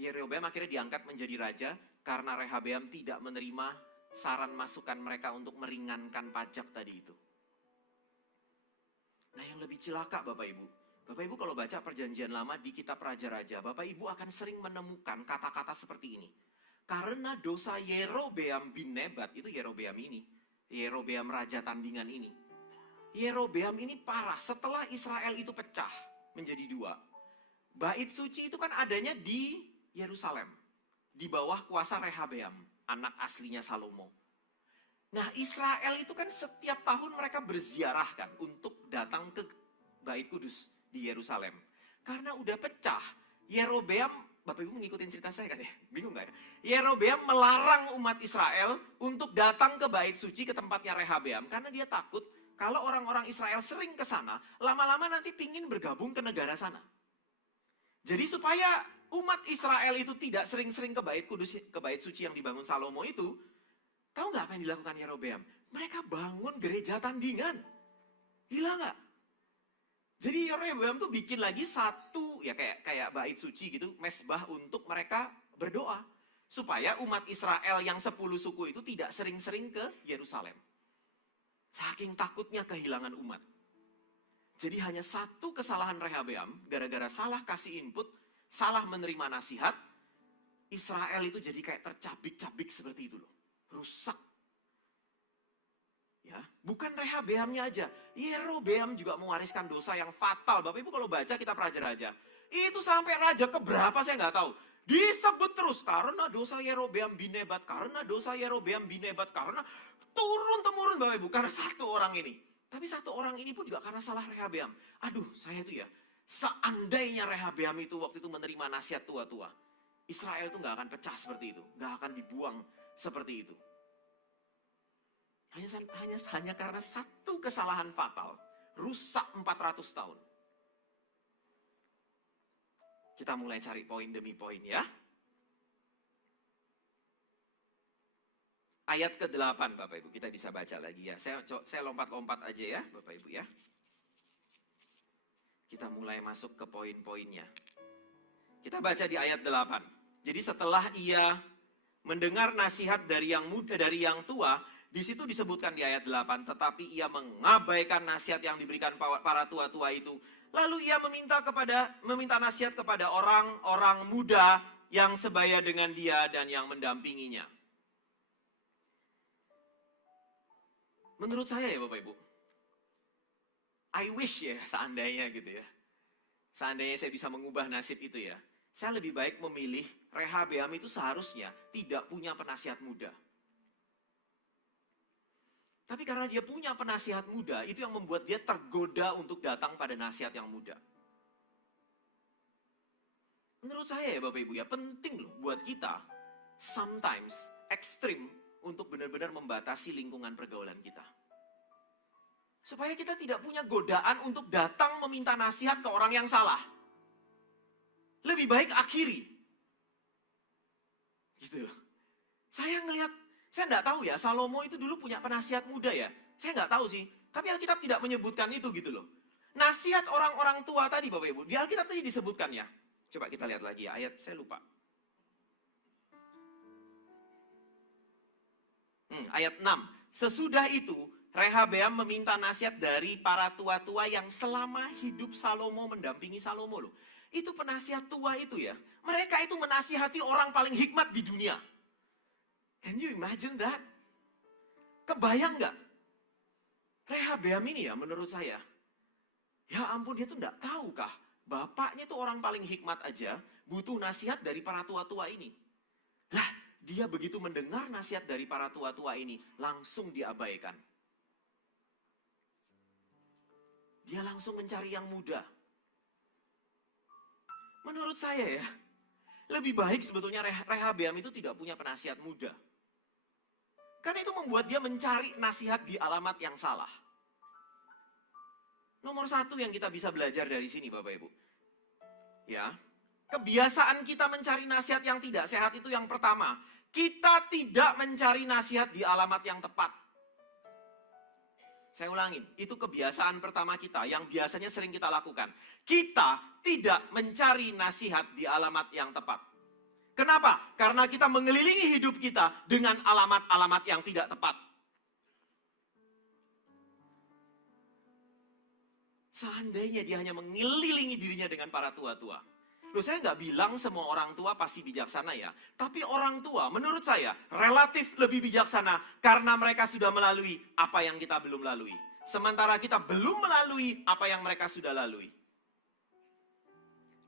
Yerobeam akhirnya diangkat menjadi raja karena Rehabeam tidak menerima saran masukan mereka untuk meringankan pajak tadi itu. Nah, yang lebih cilaka Bapak Ibu. Bapak Ibu kalau baca perjanjian lama di kitab Raja-Raja, Bapak Ibu akan sering menemukan kata-kata seperti ini. Karena dosa Yerobeam bin Nebat, itu Yerobeam ini. Yerobeam raja tandingan ini. Yerobeam ini parah setelah Israel itu pecah menjadi dua. Bait suci itu kan adanya di Yerusalem. Di bawah kuasa Rehabeam, anak aslinya Salomo. Nah, Israel itu kan setiap tahun mereka berziarah kan untuk datang ke Bait Kudus di Yerusalem. Karena udah pecah, Yerobeam, Bapak Ibu mengikutin cerita saya kan ya? Bingung gak ya? Yerobeam melarang umat Israel untuk datang ke Bait Suci ke tempatnya Rehabeam. Karena dia takut kalau orang-orang Israel sering ke sana, lama-lama nanti pingin bergabung ke negara sana. Jadi supaya umat Israel itu tidak sering-sering ke Bait Kudus, ke Bait Suci yang dibangun Salomo itu, tahu nggak apa yang dilakukan Yerobeam? Mereka bangun gereja tandingan. Gila nggak? Jadi Yerobeam tuh bikin lagi satu, ya kayak Bait Suci gitu, mesbah untuk mereka berdoa. Supaya umat Israel yang 10 suku itu tidak sering-sering ke Yerusalem. Saking takutnya kehilangan umat. Jadi hanya satu kesalahan Rehabeam, gara-gara salah kasih input, salah menerima nasihat, Israel itu jadi kayak tercabik-cabik seperti itu loh. Rusak. Ya, bukan Rehabeamnya aja. Yerobeam juga mewariskan dosa yang fatal. Bapak Ibu kalau baca kitab Raja-Raja, itu sampai raja keberapa saya nggak tahu. Disebut terus karena dosa Yerobeam bin Nebat, karena dosa Yerobeam bin Nebat, karena turun-temurun Bapak Ibu, karena satu orang ini. Tapi satu orang ini pun juga karena salah Rehabeam. Aduh, saya itu ya, seandainya Rehabeam itu waktu itu menerima nasihat tua-tua, Israel itu nggak akan pecah seperti itu, nggak akan dibuang seperti itu. Hanya karena satu kesalahan fatal, rusak 400 tahun. Kita mulai cari poin demi poin ya. ayat ke-8 Bapak Ibu. Kita bisa baca lagi ya. Saya lompat-lompat aja ya Bapak Ibu ya. Kita mulai masuk ke poin-poinnya. Kita baca di ayat 8. Jadi setelah ia mendengar nasihat dari yang muda, dari yang tua, di situ disebutkan di ayat 8, tetapi ia mengabaikan nasihat yang diberikan para tua-tua itu. Lalu ia meminta nasihat kepada orang-orang muda yang sebaya dengan dia dan yang mendampinginya. Menurut saya ya Bapak Ibu, I wish ya seandainya gitu ya. Seandainya saya bisa mengubah nasib itu ya. Saya lebih baik memilih Rehabeam itu seharusnya tidak punya penasihat muda. Tapi karena dia punya penasihat muda, itu yang membuat dia tergoda untuk datang pada nasihat yang muda. Menurut saya ya Bapak Ibu ya, penting loh buat kita sometimes ekstrim untuk benar-benar membatasi lingkungan pergaulan kita. Supaya kita tidak punya godaan untuk datang meminta nasihat ke orang yang salah. Lebih baik akhiri. Gitu loh. Saya enggak tahu ya, Salomo itu dulu punya penasihat muda ya. Saya enggak tahu sih. Tapi Alkitab tidak menyebutkan itu gitu loh. Nasihat orang-orang tua tadi Bapak Ibu, di Alkitab tadi disebutkan ya. Coba kita lihat lagi ya, ayat saya lupa. Ayat 6. Sesudah itu, Rehabeam meminta nasihat dari para tua-tua yang selama hidup Salomo mendampingi Salomo loh. Itu penasihat tua itu ya. Mereka itu menasihati orang paling hikmat di dunia. Can you imagine that? Kebayang nggak? Rehabeam ini ya menurut saya. Ya ampun, dia tuh nggak tahu kah? Bapaknya tuh orang paling hikmat aja butuh nasihat dari para tua-tua ini. Lah, dia begitu mendengar nasihat dari para tua-tua ini, langsung diabaikan. Dia langsung mencari yang muda. Menurut saya ya, lebih baik sebetulnya Rehabeam itu tidak punya penasihat muda. Karena itu membuat dia mencari nasihat di alamat yang salah. Nomor satu yang kita bisa belajar dari sini Bapak Ibu. Ya, kebiasaan kita mencari nasihat yang tidak sehat itu yang pertama. Kita tidak mencari nasihat di alamat yang tepat. Saya ulangin, itu kebiasaan pertama kita yang biasanya sering kita lakukan. Kita tidak mencari nasihat di alamat yang tepat. Kenapa? Karena kita mengelilingi hidup kita dengan alamat-alamat yang tidak tepat. Seandainya dia hanya mengelilingi dirinya dengan para tua-tua. Loh, saya nggak bilang semua orang tua pasti bijaksana ya. Tapi orang tua menurut saya relatif lebih bijaksana karena mereka sudah melalui apa yang kita belum lalui. Sementara kita belum melalui apa yang mereka sudah lalui.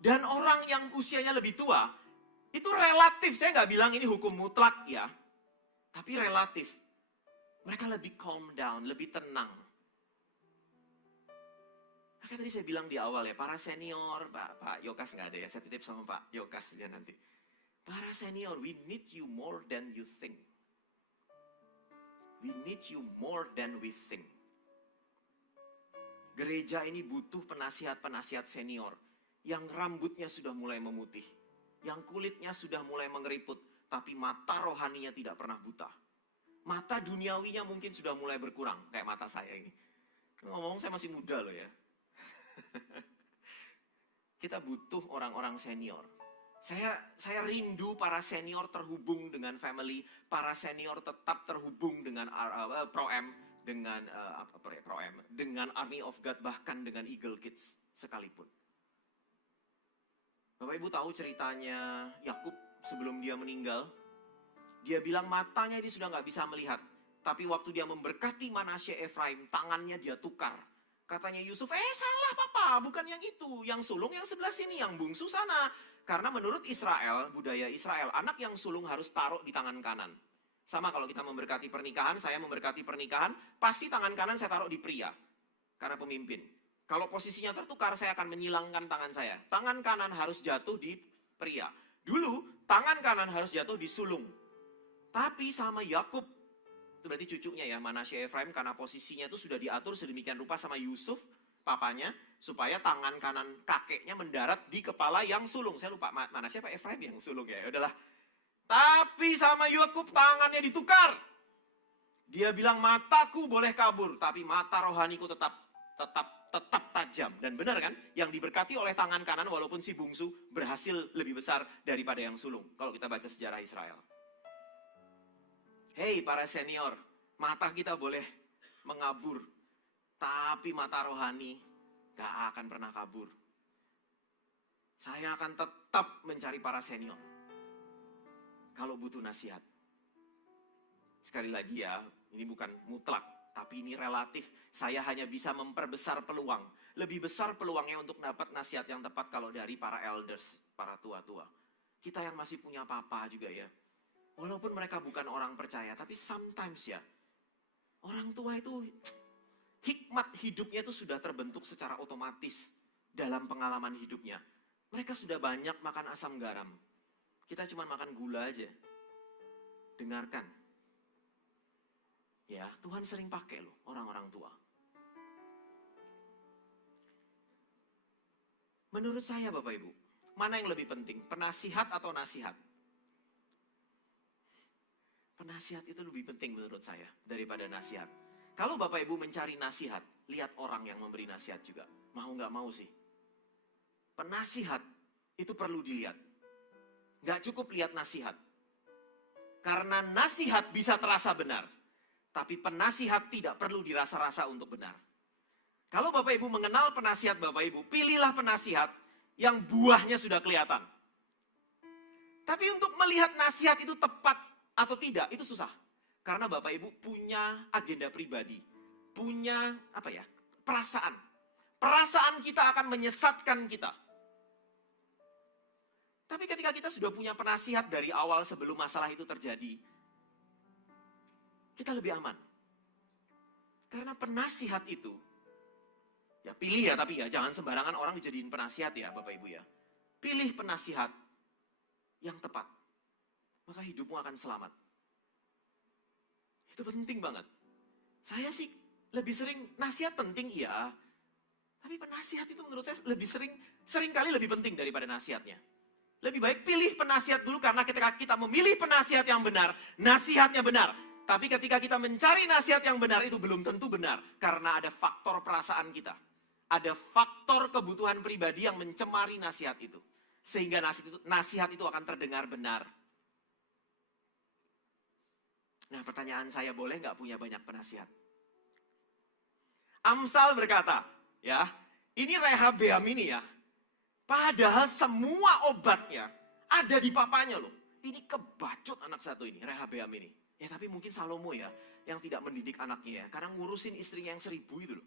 Dan orang yang usianya lebih tua, itu relatif. Saya nggak bilang ini hukum mutlak ya. Tapi relatif. Mereka lebih calm down, lebih tenang. Makanya tadi saya bilang di awal ya, para senior, Pak Yokas nggak ada ya, saya titip sama Pak Yokas ya nanti. Para senior, we need you more than you think. We need you more than we think. Gereja ini butuh penasihat-penasihat senior, yang rambutnya sudah mulai memutih, yang kulitnya sudah mulai mengeriput, tapi mata rohaninya tidak pernah buta. Mata duniawinya mungkin sudah mulai berkurang, kayak mata saya ini. Ngomong saya masih muda loh ya. Kita butuh orang-orang senior. Saya rindu para senior terhubung dengan family, para senior tetap terhubung dengan Pro-M, dengan Pro-M, dengan Army of God, bahkan dengan Eagle Kids sekalipun. Bapak Ibu tahu ceritanya Yakub sebelum dia meninggal? Dia bilang matanya ini sudah nggak bisa melihat, tapi waktu dia memberkati Manasye Efraim, tangannya dia tukar. Katanya Yusuf, salah papa, bukan yang itu. Yang sulung yang sebelah sini, yang bungsu sana. Karena menurut Israel, budaya Israel, anak yang sulung harus taruh di tangan kanan. Sama kalau kita memberkati pernikahan, saya memberkati pernikahan, pasti tangan kanan saya taruh di pria. Karena pemimpin. Kalau posisinya tertukar, saya akan menyilangkan tangan saya. Tangan kanan harus jatuh di pria. Dulu, tangan kanan harus jatuh di sulung. Tapi sama Yakub, itu berarti cucunya ya, Manasye Efraim, karena posisinya itu sudah diatur sedemikian rupa sama Yusuf, papanya, supaya tangan kanan kakeknya mendarat di kepala yang sulung. Saya lupa, Manasye apa Efraim yang sulung ya, udahlah. Tapi sama Yakub tangannya ditukar. Dia bilang mataku boleh kabur, tapi mata rohaniku tetap tajam. Dan benar kan, yang diberkati oleh tangan kanan walaupun si bungsu berhasil lebih besar daripada yang sulung. Kalau kita baca sejarah Israel. Hei para senior, mata kita boleh mengabur, tapi mata rohani gak akan pernah kabur. Saya akan tetap mencari para senior. Kalau butuh nasihat. Sekali lagi ya, ini bukan mutlak, tapi ini relatif. Saya hanya bisa memperbesar peluang. Lebih besar peluangnya untuk dapat nasihat yang tepat kalau dari para elders, para tua-tua. Kita yang masih punya papa juga ya. Walaupun mereka bukan orang percaya, tapi sometimes ya, orang tua itu, hikmat hidupnya itu sudah terbentuk secara otomatis dalam pengalaman hidupnya. Mereka sudah banyak makan asam garam. Kita cuma makan gula aja. Dengarkan. Ya, Tuhan sering pakai loh orang-orang tua. Menurut saya Bapak Ibu, mana yang lebih penting? Penasihat atau nasihat? Penasihat itu lebih penting menurut saya daripada nasihat. Kalau Bapak Ibu mencari nasihat, lihat orang yang memberi nasihat juga. Mau nggak mau sih. Penasihat itu perlu dilihat. Nggak cukup lihat nasihat. Karena nasihat bisa terasa benar. Tapi penasihat tidak perlu dirasa-rasa untuk benar. Kalau Bapak Ibu mengenal penasihat Bapak Ibu, pilihlah penasihat yang buahnya sudah kelihatan. Tapi untuk melihat nasihat itu tepat atau tidak, itu susah. Karena Bapak Ibu punya agenda pribadi. Punya perasaan. Perasaan kita akan menyesatkan kita. Tapi ketika kita sudah punya penasihat dari awal sebelum masalah itu terjadi, kita lebih aman. Karena penasihat itu, ya pilih ya, tapi ya jangan sembarangan orang dijadiin penasihat ya Bapak Ibu ya. Pilih penasihat yang tepat. Maka hidupmu akan selamat. Itu penting banget. Saya sih lebih sering, nasihat penting iya. Tapi penasihat itu menurut saya lebih sering kali lebih penting daripada nasihatnya. Lebih baik pilih penasihat dulu karena ketika kita memilih penasihat yang benar, nasihatnya benar. Tapi ketika kita mencari nasihat yang benar itu belum tentu benar. Karena ada faktor perasaan kita. Ada faktor kebutuhan pribadi yang mencemari nasihat itu. Sehingga nasihat itu akan terdengar benar. Nah pertanyaan saya, boleh nggak punya banyak penasihat? Amsal berkata, ya ini Rehabeam ini ya. Padahal semua obatnya ada di papanya loh. Ini kebacut anak satu ini, Rehabeam ini. Ya tapi mungkin Salomo ya, yang tidak mendidik anaknya ya. Karena ngurusin istrinya yang 1000 itu loh.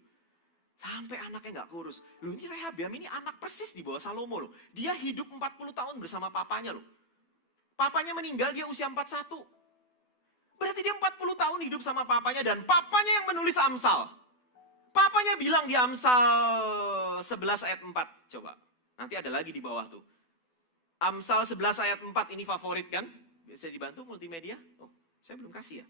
Sampai anaknya gak kurus. Loh ini Rehabeam ini anak persis di bawah Salomo loh. Dia hidup 40 tahun bersama papanya loh. Papanya meninggal dia usia 41. Berarti dia 40 tahun hidup sama papanya dan papanya yang menulis Amsal. Papanya bilang di Amsal 11 ayat 4. Coba. Nanti ada lagi di bawah tuh. Amsal 11 ayat 4 ini favorit kan? Bisa dibantu multimedia? Oh, saya belum kasih ya.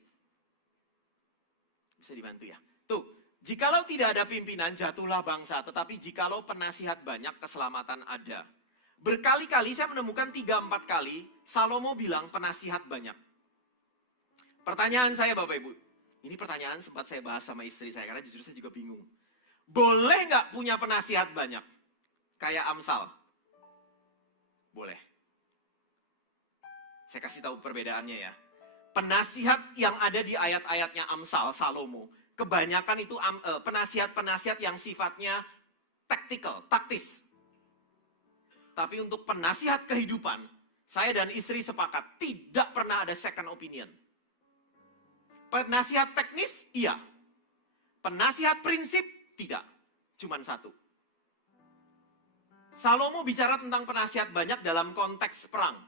Bisa dibantu ya. Tuh, jikalau tidak ada pimpinan jatuhlah bangsa, tetapi jikalau penasihat banyak keselamatan ada. Berkali-kali saya menemukan 3-4 kali Salomo bilang penasihat banyak. Pertanyaan saya Bapak Ibu, ini pertanyaan sempat saya bahas sama istri saya karena jujur saya juga bingung. Boleh nggak punya penasihat banyak? Kayak Amsal. Boleh. Saya kasih tahu perbedaannya ya. Penasihat yang ada di ayat-ayatnya Amsal, Salomo, kebanyakan itu penasihat-penasihat yang sifatnya taktis. Tapi untuk penasihat kehidupan, saya dan istri sepakat tidak pernah ada second opinion. Penasihat teknis, iya. Penasihat prinsip, tidak. Cuman satu. Salomo bicara tentang penasihat banyak dalam konteks perang.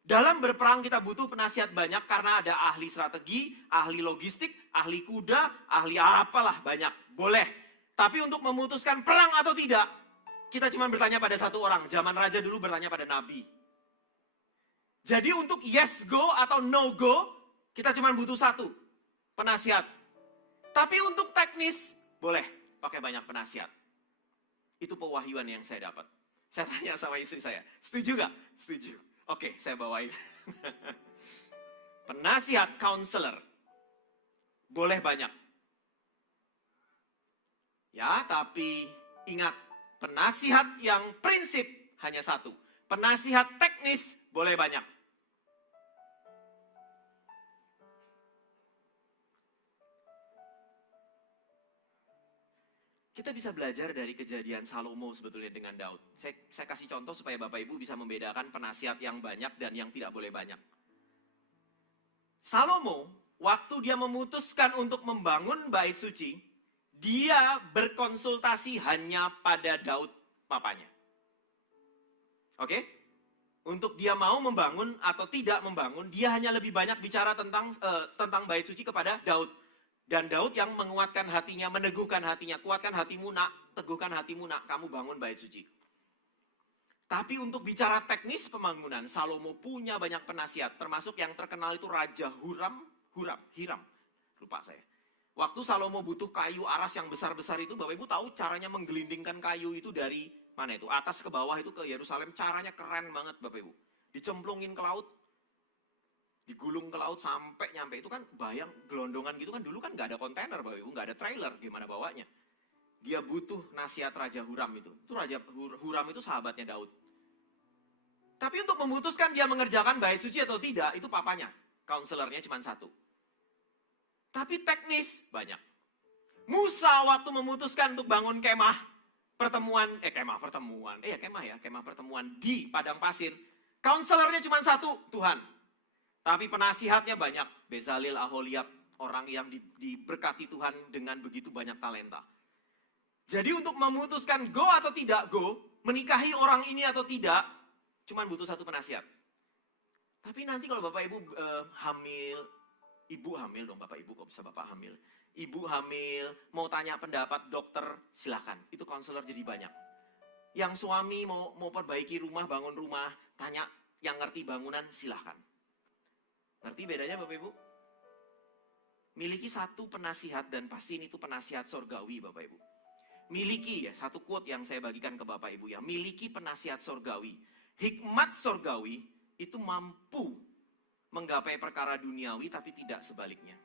Dalam berperang kita butuh penasihat banyak karena ada ahli strategi, ahli logistik, ahli kuda, ahli apalah banyak. Boleh. Tapi untuk memutuskan perang atau tidak, kita cuma bertanya pada satu orang. Zaman raja dulu bertanya pada nabi. Jadi untuk yes go atau no go, kita cuma butuh satu. Penasihat. Tapi untuk teknis, boleh pakai banyak penasihat. Itu pewahyuan yang saya dapat. Saya tanya sama istri saya, setuju gak? Setuju. Oke, saya bawain. Penasihat, counselor. boleh banyak. Ya, tapi ingat, penasihat yang prinsip hanya satu. Penasihat teknis boleh banyak. Kita bisa belajar dari kejadian Salomo sebetulnya dengan Daud. Saya kasih contoh supaya Bapak Ibu bisa membedakan penasihat yang banyak dan yang tidak boleh banyak. Salomo, waktu dia memutuskan untuk membangun bait suci, dia berkonsultasi hanya pada Daud, papanya. Oke? Untuk dia mau membangun atau tidak membangun, dia hanya lebih banyak bicara tentang bait suci kepada Daud. Dan Daud yang menguatkan hatinya, meneguhkan hatinya. Kuatkan hatimu nak, teguhkan hatimu nak, kamu bangun bait suci. Tapi untuk bicara teknis pembangunan, Salomo punya banyak penasihat. Termasuk yang terkenal itu Raja Hiram. Lupa saya. Waktu Salomo butuh kayu aras yang besar-besar itu, Bapak Ibu tahu caranya menggelindingkan kayu itu dari mana itu? Atas ke bawah itu ke Yerusalem, caranya keren banget Bapak Ibu. Dicemplungin ke laut, digulung ke laut sampai nyampe. Itu kan bayang gelondongan gitu kan, dulu kan nggak ada kontainer Bapak Ibu, nggak ada trailer, gimana bawanya. Dia butuh nasihat Raja Huram itu. Itu Raja Huram itu sahabatnya Daud. Tapi untuk memutuskan dia mengerjakan bait suci atau tidak, itu papanya. Counselornya cuma satu. Tapi teknis banyak. Musa waktu memutuskan untuk bangun kemah pertemuan di padang pasir. Counselornya cuma satu, Tuhan. Tapi penasihatnya banyak. Bezalel, Aholiab, orang yang diberkati Tuhan dengan begitu banyak talenta. Jadi untuk memutuskan go atau tidak go, menikahi orang ini atau tidak, cuma butuh satu penasihat. Tapi nanti kalau Bapak Ibu hamil, Ibu hamil dong Bapak Ibu, kok bisa Bapak hamil? Ibu hamil, mau tanya pendapat dokter, silakan. Itu konselor jadi banyak. Yang suami mau perbaiki rumah, bangun rumah, tanya yang ngerti bangunan, silakan. Ngerti bedanya Bapak Ibu? Miliki satu penasihat dan pasti itu penasihat sorgawi Bapak Ibu. Miliki ya, satu quote yang saya bagikan ke Bapak Ibu ya. Miliki penasihat sorgawi. Hikmat sorgawi itu mampu menggapai perkara duniawi tapi tidak sebaliknya.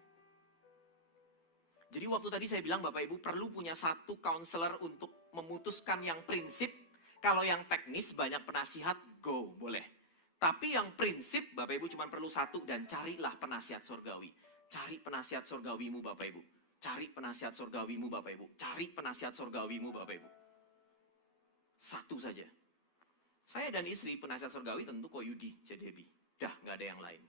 Jadi waktu tadi saya bilang Bapak Ibu perlu punya satu counselor untuk memutuskan yang prinsip. Kalau yang teknis banyak penasihat, go, boleh. Tapi yang prinsip Bapak Ibu cuma perlu satu dan carilah penasihat sorgawi. Cari penasihat sorgawimu Bapak Ibu. Cari penasihat sorgawimu Bapak Ibu. Cari penasihat sorgawimu Bapak Ibu. Satu saja. Saya dan istri penasihat sorgawi tentu Koyudi, Cedebi. Dah, nggak ada yang lain.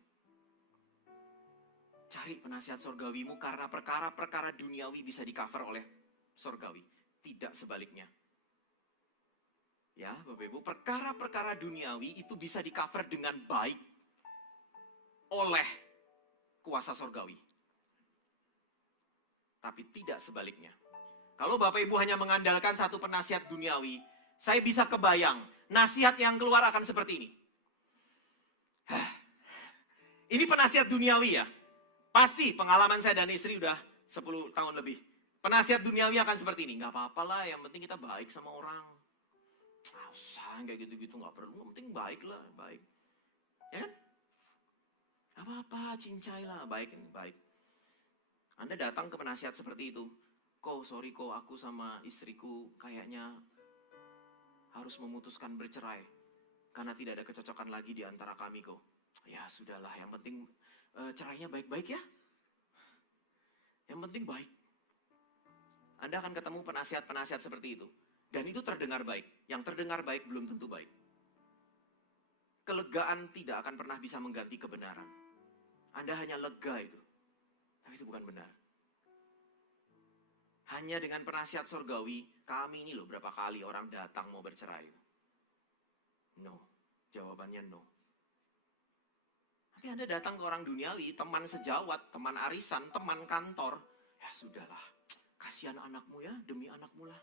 Cari penasihat sorgawimu karena perkara-perkara duniawi bisa di-cover oleh sorgawi. Tidak sebaliknya. Ya, Bapak Ibu, perkara-perkara duniawi itu bisa di-cover dengan baik oleh kuasa sorgawi. Tapi tidak sebaliknya. Kalau Bapak Ibu hanya mengandalkan satu penasihat duniawi, saya bisa kebayang, nasihat yang keluar akan seperti ini. Ini penasihat duniawi ya. Pasti pengalaman saya dan istri udah 10 tahun lebih. Penasihat duniawi akan seperti ini. Gak apa-apa lah, yang penting kita baik sama orang. Usah, kayak gitu-gitu gak perlu. Yang penting baik lah, baik. Ya kan? Gak apa-apa, cincai lah, baik. Anda datang ke penasihat seperti itu. Sorry aku sama istriku kayaknya harus memutuskan bercerai. Karena tidak ada kecocokan lagi di antara kami kok. Ya sudahlah, yang penting cerainya baik-baik ya. Yang penting baik. Anda akan ketemu penasihat-penasihat seperti itu. Dan itu terdengar baik. Yang terdengar baik belum tentu baik. Kelegaan tidak akan pernah bisa mengganti kebenaran. Anda hanya lega itu. Tapi itu bukan benar. Hanya dengan penasihat sorgawi, kami ini loh berapa kali orang datang mau bercerai. No. Jawabannya no. Tapi Anda datang ke orang duniawi, teman sejawat, teman arisan, teman kantor. Ya sudahlah, kasihan anakmu ya, demi anakmu lah.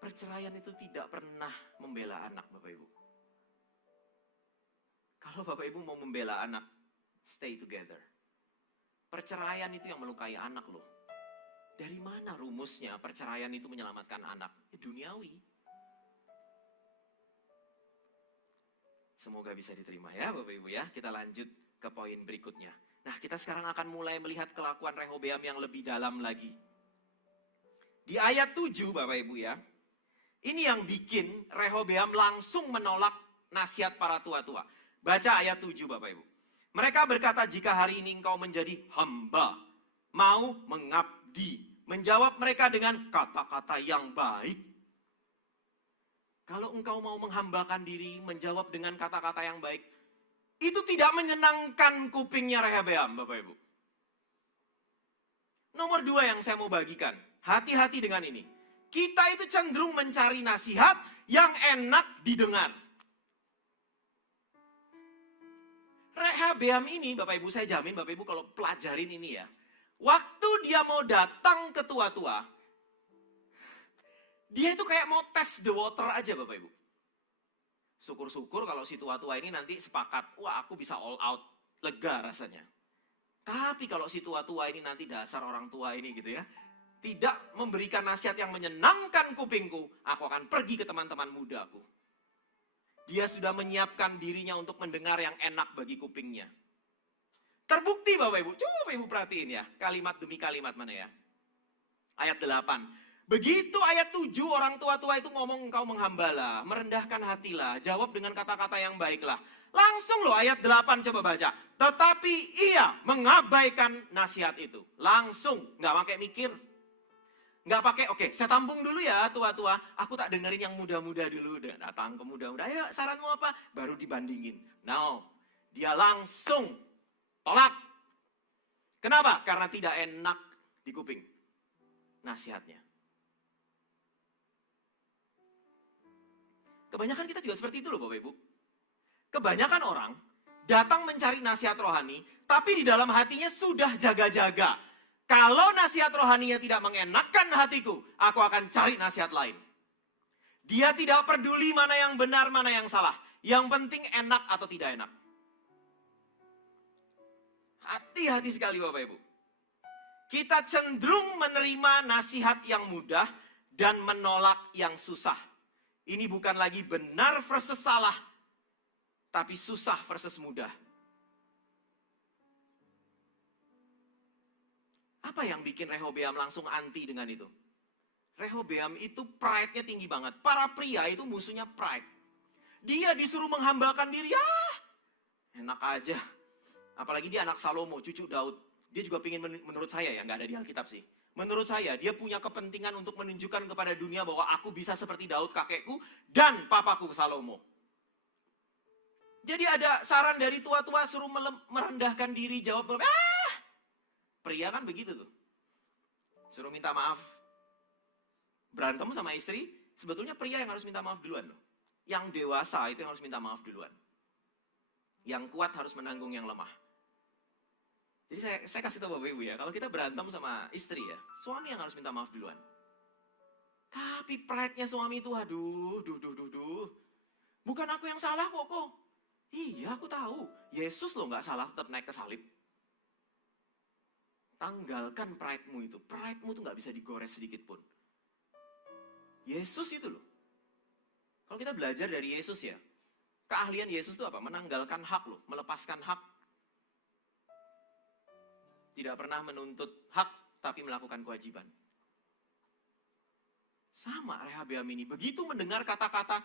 Perceraian itu tidak pernah membela anak Bapak Ibu. Kalau Bapak Ibu mau membela anak, stay together. Perceraian itu yang melukai anak loh. Dari mana rumusnya perceraian itu menyelamatkan anak? Duniawi. Semoga bisa diterima ya Bapak Ibu ya. Kita lanjut ke poin berikutnya. Nah, kita sekarang akan mulai melihat kelakuan Rehobeam yang lebih dalam lagi. Di ayat 7 Bapak Ibu ya, ini yang bikin Rehobeam langsung menolak nasihat para tua-tua. Baca ayat 7 Bapak Ibu. Mereka berkata, jika hari ini engkau menjadi hamba, mau mengabdi. Menjawab mereka dengan kata-kata yang baik. Kalau engkau mau menghambakan diri, menjawab dengan kata-kata yang baik, itu tidak menyenangkan kupingnya Rehobeam, Bapak Ibu. Nomor 2 yang saya mau bagikan, hati-hati dengan ini. Kita itu cenderung mencari nasihat yang enak didengar. Rehobeam ini, Bapak Ibu, saya jamin Bapak Ibu kalau pelajarin ini ya. Waktu dia mau datang ke tua-tua, dia itu kayak mau test the water aja Bapak Ibu. Syukur-syukur kalau si tua-tua ini nanti sepakat, wah aku bisa all out, lega rasanya. Tapi kalau si tua-tua ini nanti dasar orang tua ini gitu ya, tidak memberikan nasihat yang menyenangkan kupingku, aku akan pergi ke teman-teman mudaku. Dia sudah menyiapkan dirinya untuk mendengar yang enak bagi kupingnya. Terbukti Bapak Ibu, coba Bapak Ibu perhatiin ya, kalimat demi kalimat mana ya. Ayat 8, begitu ayat 7 orang tua-tua itu ngomong engkau menghambalah, merendahkan hatilah, jawab dengan kata-kata yang baiklah. Langsung loh ayat 8 coba baca. Tetapi ia mengabaikan nasihat itu. Langsung, gak pakai mikir. Gak pakai, oke saya tampung dulu ya tua-tua. Aku tak dengerin yang muda-muda dulu. Datang ke muda-muda, ayo saranmu apa? Baru dibandingin. No, dia langsung tolak. Kenapa? Karena tidak enak di kuping nasihatnya. Kebanyakan kita juga seperti itu loh Bapak Ibu. Kebanyakan orang datang mencari nasihat rohani, tapi di dalam hatinya sudah jaga-jaga. Kalau nasihat rohaninya tidak mengenakkan hatiku, aku akan cari nasihat lain. Dia tidak peduli mana yang benar, mana yang salah. Yang penting enak atau tidak enak. Hati-hati sekali Bapak Ibu. Kita cenderung menerima nasihat yang mudah dan menolak yang susah. Ini bukan lagi benar versus salah, tapi susah versus mudah. Apa yang bikin Rehobeam langsung anti dengan itu? Rehobeam itu pride-nya tinggi banget. Para pria itu musuhnya pride. Dia disuruh menghambakan diri, enak aja. Apalagi dia anak Salomo, cucu Daud. Dia juga pingin, menurut saya ya, nggak ada di Alkitab sih. Menurut saya, dia punya kepentingan untuk menunjukkan kepada dunia bahwa aku bisa seperti Daud kakekku dan papaku Salomo. Jadi ada saran dari tua-tua suruh merendahkan diri, jawab, pria kan begitu tuh. Suruh minta maaf. Berantem sama istri, sebetulnya pria yang harus minta maaf duluan loh. Yang dewasa itu yang harus minta maaf duluan. Yang kuat harus menanggung yang lemah. Jadi saya kasih tahu Bapak Ibu ya, kalau kita berantem sama istri ya, suami yang harus minta maaf duluan. Tapi pride-nya suami itu, aduh. Bukan aku yang salah kok. Iya aku tahu, Yesus loh gak salah tetap naik ke salib. Tanggalkan pride-mu itu. Pride-mu tuh gak bisa digores sedikit pun. Yesus itu loh. Kalau kita belajar dari Yesus ya, keahlian Yesus itu apa? Menanggalkan hak loh, melepaskan hak. Tidak pernah menuntut hak, tapi melakukan kewajiban. Sama Rehobeam ini, begitu mendengar kata-kata,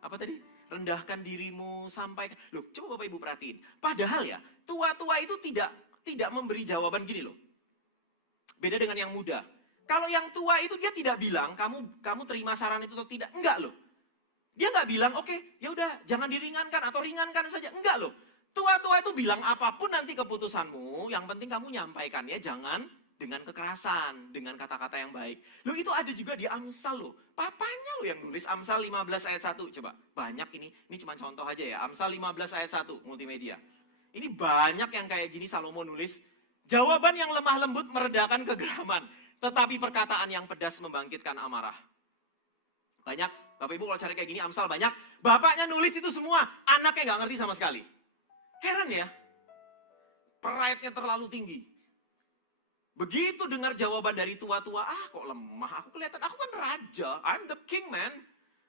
apa tadi? Rendahkan dirimu, sampai, loh coba Bapak Ibu perhatiin. Padahal ya, tua-tua itu tidak memberi jawaban gini loh. Beda dengan yang muda. Kalau yang tua itu dia tidak bilang, kamu terima saran itu atau tidak. Enggak loh. Dia nggak bilang, oke, ya udah jangan diringankan atau ringankan saja. Enggak loh. Tua-tua itu bilang apapun nanti keputusanmu, yang penting kamu nyampaikannya jangan dengan kekerasan, dengan kata-kata yang baik. Loh itu ada juga di Amsal loh. Papanya loh yang nulis Amsal 15 ayat 1. Coba, banyak ini cuma contoh aja ya. Amsal 15 ayat 1, multimedia. Ini banyak yang kayak gini Salomo nulis. Jawaban yang lemah lembut meredakan kegeraman. Tetapi perkataan yang pedas membangkitkan amarah. Banyak, Bapak Ibu kalau cari kayak gini Amsal banyak. Bapaknya nulis itu semua, anaknya gak ngerti sama sekali. Heran ya, pride-nya terlalu tinggi. Begitu dengar jawaban dari tua-tua, kok lemah, aku kelihatan, aku kan raja, I'm the king man.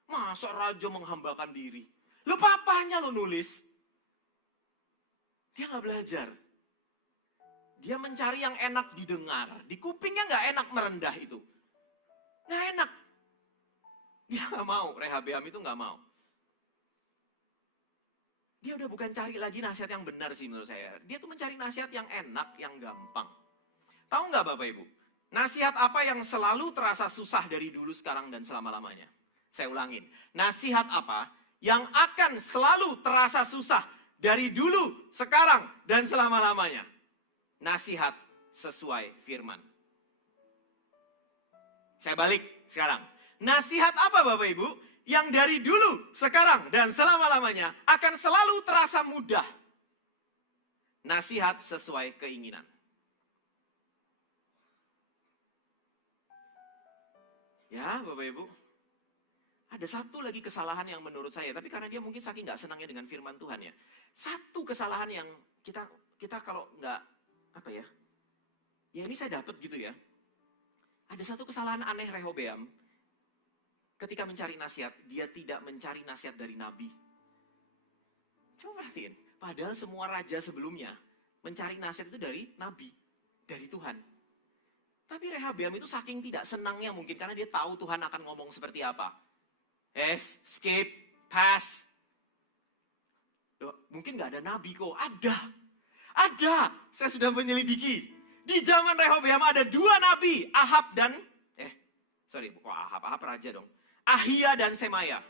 Masa raja menghambakan diri? Lu papanya lo nulis. Dia nggak belajar. Dia mencari yang enak didengar. Di kupingnya nggak enak merendah itu. Nggak enak. Dia nggak mau, Rehabeam itu nggak mau. Dia udah bukan cari lagi nasihat yang benar sih menurut saya. Dia tuh mencari nasihat yang enak, yang gampang. Tahu nggak Bapak Ibu? Nasihat apa yang selalu terasa susah dari dulu, sekarang, dan selama-lamanya? Saya ulangin. Nasihat apa yang akan selalu terasa susah dari dulu, sekarang, dan selama-lamanya? Nasihat sesuai firman. Saya balik sekarang. Nasihat apa Bapak Ibu yang dari dulu, sekarang, dan selama-lamanya akan selalu terasa mudah? Nasihat sesuai keinginan. Ya Bapak Ibu, ada satu lagi kesalahan yang menurut saya, tapi karena dia mungkin saking gak senangnya dengan firman Tuhan ya. Satu kesalahan yang kita kalau nggak, apa ya, ya ini saya dapat gitu ya. Ada satu kesalahan aneh Rehobeam, ketika mencari nasihat, dia tidak mencari nasihat dari Nabi. Coba perhatiin, padahal semua raja sebelumnya mencari nasihat itu dari Nabi, dari Tuhan. Tapi Rehabeam itu saking tidak senangnya mungkin, karena dia tahu Tuhan akan ngomong seperti apa. Skip, pass. Loh, mungkin gak ada Nabi kok, ada, saya sudah menyelidiki. Di zaman Rehobeam ada 2 nabi, Ahab dan, Ahab raja dong. Ahia dan Semaya.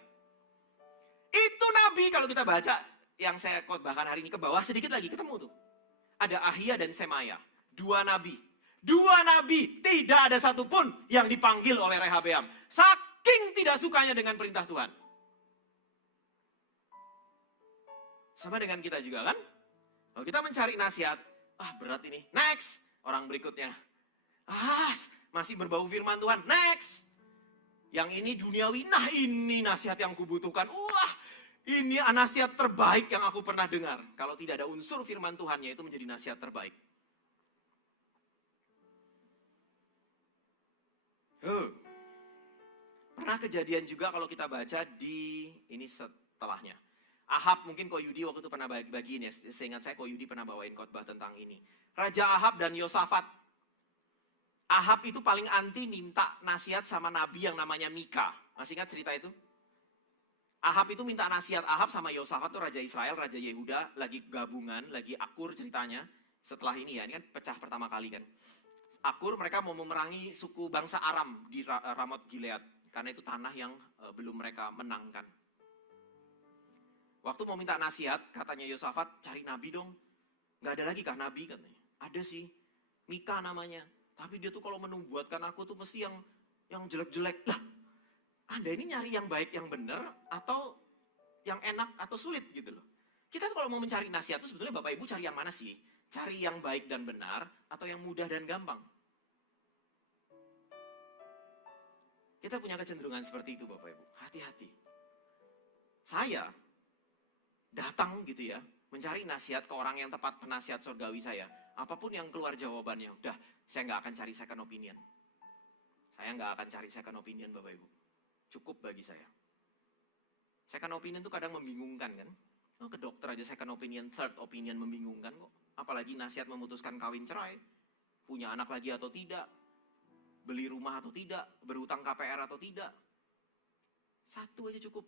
Itu nabi kalau kita baca, yang saya khotbahkan hari ini ke bawah sedikit lagi ketemu tuh. Ada Ahia dan Semaya, 2 nabi. 2 nabi, tidak ada satupun yang dipanggil oleh Rehabeam. Saking tidak sukanya dengan perintah Tuhan. Sama dengan kita juga kan? Kalau kita mencari nasihat, berat ini, next. Orang berikutnya, masih berbau firman Tuhan, next. Yang ini duniawi, nah ini nasihat yang kubutuhkan. Ini nasihat terbaik yang aku pernah dengar. Kalau tidak ada unsur firman Tuhannya, itu menjadi nasihat terbaik. Pernah kejadian juga kalau kita baca di, ini setelahnya. Ahab, mungkin Ko Yudi waktu itu pernah bagiin ya, seingat saya Ko Yudi pernah bawain khotbah tentang ini. Raja Ahab dan Yosafat. Ahab itu paling anti minta nasihat sama nabi yang namanya Mika. Masih ingat cerita itu? Ahab itu minta nasihat. Ahab sama Yosafat tuh raja Israel, raja Yehuda, lagi gabungan, lagi akur ceritanya. Setelah ini ya, ini kan pecah pertama kali kan. Akur, mereka mau memerangi suku bangsa Aram di Ramot Gilead. Karena itu tanah yang belum mereka menangkan. Waktu mau minta nasihat, katanya Yosafat, cari nabi dong. Gak ada lagi kah nabi katanya? Ada sih, Mika namanya. Tapi dia tuh kalau menubuatkan aku tuh mesti yang jelek-jelek. Lah, Anda ini nyari yang baik, yang benar, atau yang enak, atau sulit gitu loh. Kita tuh kalau mau mencari nasihat tuh sebetulnya Bapak Ibu cari yang mana sih? Cari yang baik dan benar, atau yang mudah dan gampang? Kita punya kecenderungan seperti itu Bapak Ibu. Hati-hati. Saya datang gitu ya, mencari nasihat ke orang yang tepat, penasihat surgawi saya. Apapun yang keluar jawabannya, udah, saya nggak akan cari second opinion. Saya nggak akan cari second opinion Bapak Ibu. Cukup bagi saya. Second opinion itu kadang membingungkan kan. Ke dokter aja second opinion, third opinion membingungkan kok. Apalagi nasihat memutuskan kawin cerai, punya anak lagi atau tidak, beli rumah atau tidak, berhutang KPR atau tidak. Satu aja cukup.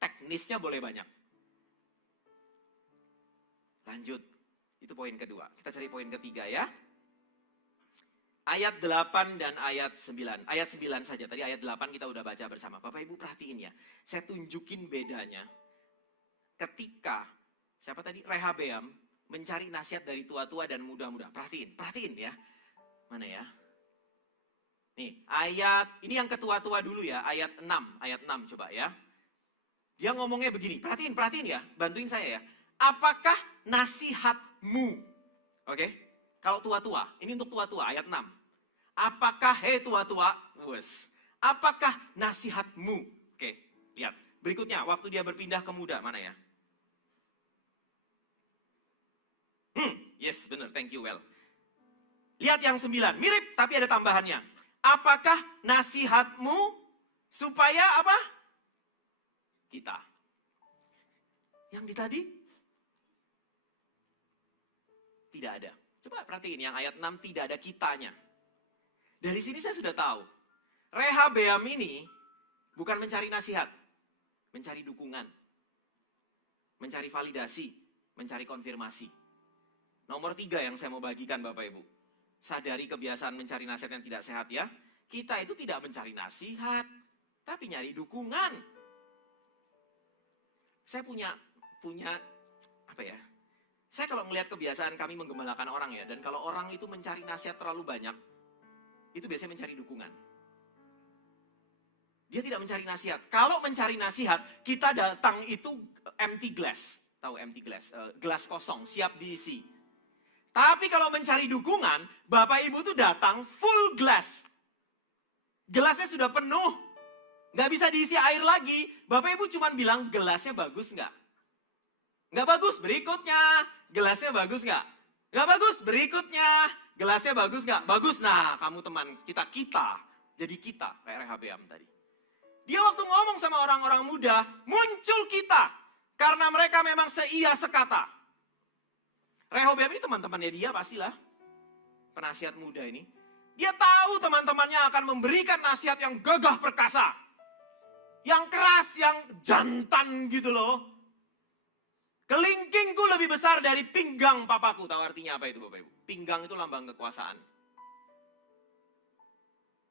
Teknisnya boleh banyak. Lanjut, itu poin kedua. Kita cari poin ketiga ya. Ayat 8 dan ayat 9. Ayat 9 saja, tadi ayat 8 kita udah baca bersama. Bapak Ibu perhatiin ya, saya tunjukin bedanya. Ketika, siapa tadi? Rehabeam mencari nasihat dari tua-tua dan muda-muda. Perhatiin ya. Mana ya? Nih, ini yang ketua-tua dulu ya, ayat 6 coba ya. Dia ngomongnya begini, perhatiin ya, bantuin saya ya. Apakah nasihatmu? Oke, kalau tua-tua, ini untuk tua-tua, ayat 6. Apakah, tua-tua, apakah nasihatmu? Oke, lihat. Berikutnya, waktu dia berpindah ke muda, mana ya? Yes, benar, thank you, well. Lihat yang 9, mirip tapi ada tambahannya. Apakah nasihatmu supaya apa? Kita. Yang di tadi? Tidak ada. Coba perhatiin yang ayat 6 tidak ada kitanya. Dari sini saya sudah tahu. Rehabeam ini bukan mencari nasihat. Mencari dukungan. Mencari validasi. Mencari konfirmasi. Nomor 3 yang saya mau bagikan Bapak Ibu. Sadari kebiasaan mencari nasihat yang tidak sehat ya. Kita itu tidak mencari nasihat. Tapi nyari dukungan. Saya punya apa ya? Saya kalau melihat kebiasaan kami menggembalakan orang ya. Dan kalau orang itu mencari nasihat terlalu banyak. Itu biasanya mencari dukungan. Dia tidak mencari nasihat. Kalau mencari nasihat, kita datang itu empty glass. Tahu empty glass? Gelas kosong, siap diisi. Tapi kalau mencari dukungan, Bapak Ibu tuh datang full glass. Gelasnya sudah penuh. Nggak bisa diisi air lagi. Bapak Ibu cuma bilang, gelasnya bagus nggak? Nggak bagus, berikutnya. Gelasnya bagus nggak? Nggak bagus, berikutnya. Gelasnya bagus nggak? Bagus. Nah, kamu teman kita. Jadi kita, kayak Rehabeam tadi. Dia waktu ngomong sama orang-orang muda, muncul kita. Karena mereka memang seia sekata. Rehabeam ini teman-temannya dia pastilah. Penasihat muda ini. Dia tahu teman-temannya akan memberikan nasihat yang gagah perkasa. Yang keras, yang jantan gitu loh. Kelingkingku lebih besar dari pinggang papaku. Tahu artinya apa itu Bapak Ibu? Pinggang itu lambang kekuasaan.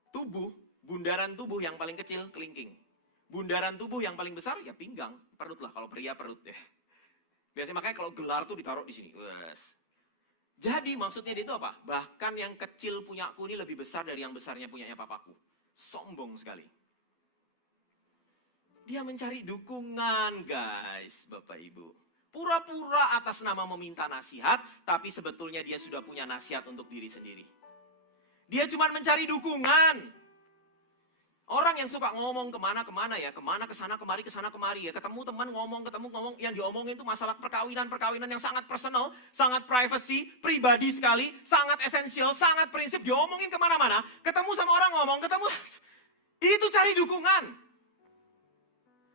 Tubuh, bundaran tubuh yang paling kecil kelingking. Bundaran tubuh yang paling besar ya pinggang. Perut lah, kalau pria perut deh. Biasanya makanya kalau gelar tuh ditaruh di sini. Wes. Jadi maksudnya dia itu apa? Bahkan yang kecil punyaku ini lebih besar dari yang besarnya punyanya papaku. Sombong sekali. Dia mencari dukungan guys, Bapak Ibu. Pura-pura atas nama meminta nasihat, tapi sebetulnya dia sudah punya nasihat untuk diri sendiri. Dia cuma mencari dukungan. Orang yang suka ngomong kemana-kemana ya, kemana kesana kemari ya, ketemu teman ngomong, yang diomongin itu masalah perkawinan yang sangat personal, sangat privacy, pribadi sekali, sangat esensial, sangat prinsip, diomongin kemana-mana, ketemu sama orang ngomong, itu cari dukungan.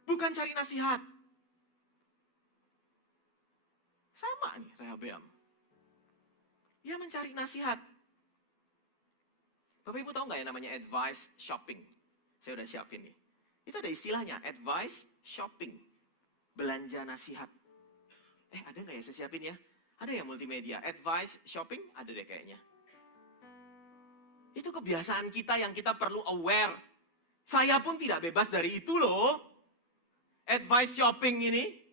Bukan cari nasihat. Sama nih Rehabeam. Dia mencari nasihat. Bapak Ibu tahu nggak ya namanya advice shopping? Saya udah siapin nih. Itu ada istilahnya, advice shopping. Belanja nasihat. Ada nggak ya saya siapin ya? Ada ya multimedia, advice shopping? Ada deh kayaknya. Itu kebiasaan kita yang kita perlu aware. Saya pun tidak bebas dari itu loh. Advice shopping ini.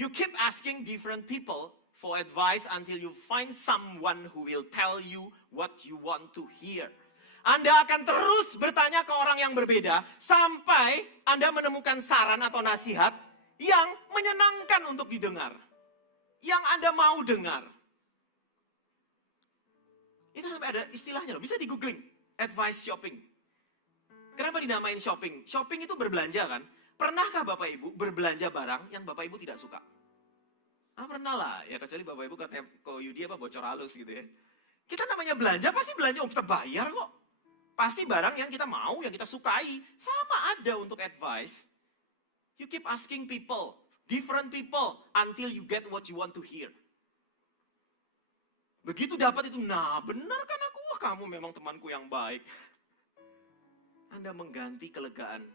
You keep asking different people for advice until you find someone who will tell you what you want to hear. Anda akan terus bertanya ke orang yang berbeda sampai Anda menemukan saran atau nasihat yang menyenangkan untuk didengar. Yang Anda mau dengar. Itu sampai ada istilahnya loh, bisa di googling. Advice shopping. Kenapa dinamain shopping? Shopping itu berbelanja kan? Pernahkah Bapak Ibu berbelanja barang yang Bapak Ibu tidak suka? Pernah lah, ya kecuali Bapak Ibu katanya kok Yudi apa bocor halus gitu ya. Kita namanya belanja, pasti belanja, kita bayar kok. Pasti barang yang kita mau, yang kita sukai. Sama ada untuk advice. You keep asking people, different people, until you get what you want to hear. Begitu dapat itu, nah benar kan aku, wah kamu memang temanku yang baik. Anda mengganti kelegaan,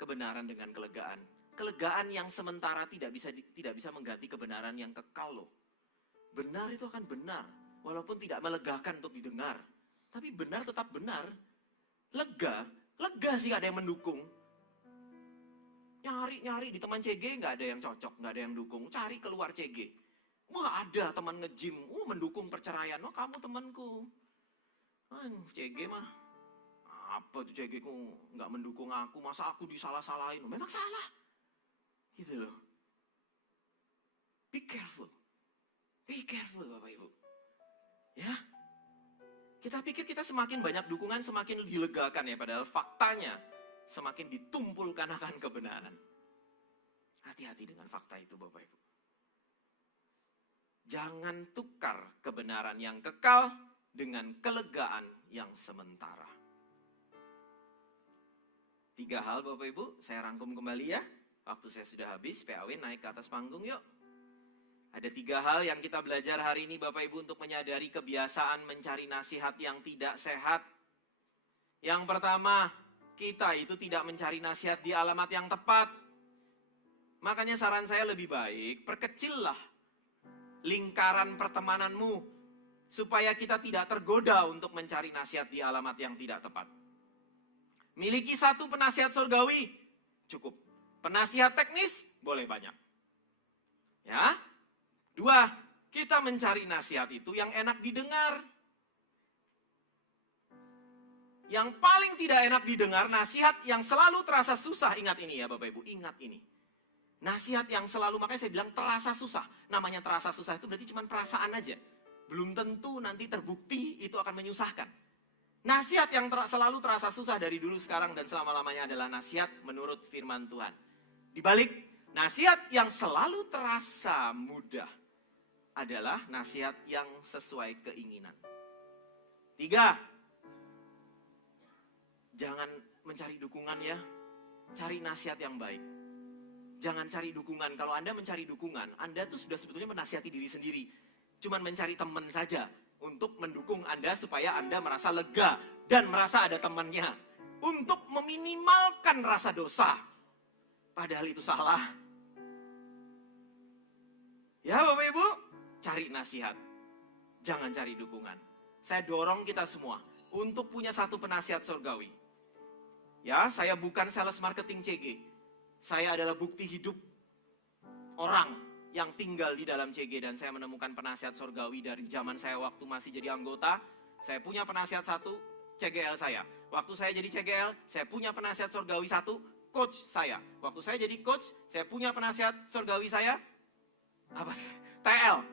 kebenaran dengan kelegaan. Kelegaan yang sementara tidak bisa mengganti kebenaran yang kekal loh. Benar itu akan benar, walaupun tidak melegakan untuk didengar. Tapi benar tetap benar. Lega sih ada yang mendukung. Nyari di teman CG nggak ada yang cocok, nggak ada yang mendukung. Cari keluar CG. Wah ada teman nge-gym, mendukung perceraian. Oh kamu temanku. CG mah. Apa tuh CG ku nggak mendukung aku, masa aku disalah-salahin. Memang salah. Gitu loh. Be careful Bapak Ibu. Ya. Kita pikir kita semakin banyak dukungan, semakin dilegakan ya. Padahal faktanya semakin ditumpulkan akan kebenaran. Hati-hati dengan fakta itu Bapak Ibu. Jangan tukar kebenaran yang kekal dengan kelegaan yang sementara. 3 hal Bapak Ibu, saya rangkum kembali ya. Waktu saya sudah habis, PAW naik ke atas panggung yuk. Ada 3 hal yang kita belajar hari ini Bapak Ibu untuk menyadari kebiasaan mencari nasihat yang tidak sehat. Yang pertama, kita itu tidak mencari nasihat di alamat yang tepat. Makanya saran saya lebih baik, perkecillah lingkaran pertemananmu, supaya kita tidak tergoda untuk mencari nasihat di alamat yang tidak tepat. Miliki 1 penasihat surgawi, cukup. Penasihat teknis, boleh banyak. Ya. 2, kita mencari nasihat itu yang enak didengar. Yang paling tidak enak didengar, nasihat yang selalu terasa susah. Ingat ini ya Bapak Ibu, ingat ini. Nasihat yang selalu, makanya saya bilang terasa susah. Namanya terasa susah itu berarti cuma perasaan aja. Belum tentu nanti terbukti itu akan menyusahkan. Nasihat yang selalu terasa susah dari dulu, sekarang, dan selama-lamanya adalah nasihat menurut firman Tuhan. Dibalik, nasihat yang selalu terasa mudah adalah nasihat yang sesuai keinginan. 3, jangan mencari dukungan ya, cari nasihat yang baik. Jangan cari dukungan. Kalau Anda mencari dukungan, Anda tuh sudah sebetulnya menasihati diri sendiri. Cuman mencari teman saja untuk mendukung Anda supaya Anda merasa lega dan merasa ada temannya. Untuk meminimalkan rasa dosa. Padahal itu salah. Ya Bapak Ibu, cari nasihat. Jangan cari dukungan. Saya dorong kita semua untuk punya 1 penasihat surgawi. Ya, saya bukan sales marketing CG. Saya adalah bukti hidup orang yang tinggal di dalam CG, dan saya menemukan penasihat surgawi dari zaman saya waktu masih jadi anggota. Saya punya penasihat 1, CGL saya. Waktu saya jadi CGL, saya punya penasihat surgawi 1, coach saya. Waktu saya jadi coach, saya punya penasihat surgawi saya, apa? TL.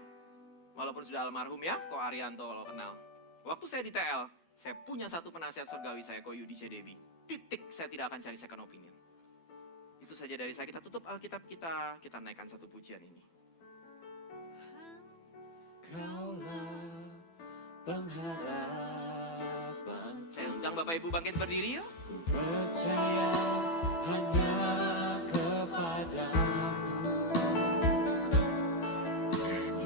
Walaupun sudah almarhum ya, Ko Arianto kalau kenal. Waktu saya di TL, saya punya 1 penasihat surgawi saya, Ko Yudi Cedebi. Titik, saya tidak akan cari second opinion. Itu saja dari saya. Kita tutup Alkitab kita naikkan 1 pujian ini. Kaulah pengharapan, Saya undang Bapak Ibu bangkit berdiri yuk. percaya hanya kepadamu.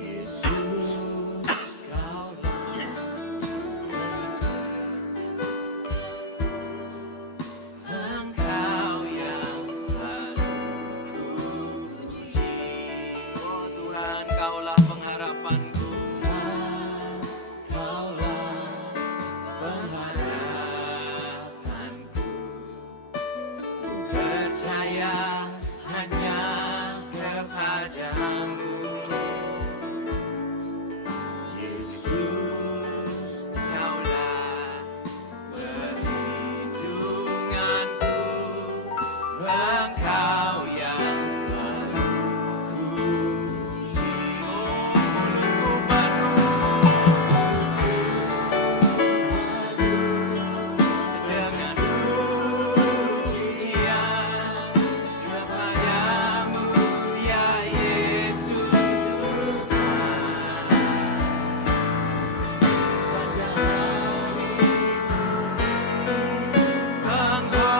Yesus, kaulah Engkau yang selalu puji. Oh Tuhan, Kaulah pengharapanku. Kaulah pengharapanku. Ku percaya hanya kepadamu. Yesus, Kaulah perlindunganku. Engkau yang selalu puji. dengan pujian kepadamu ya Yesus. Penghormatan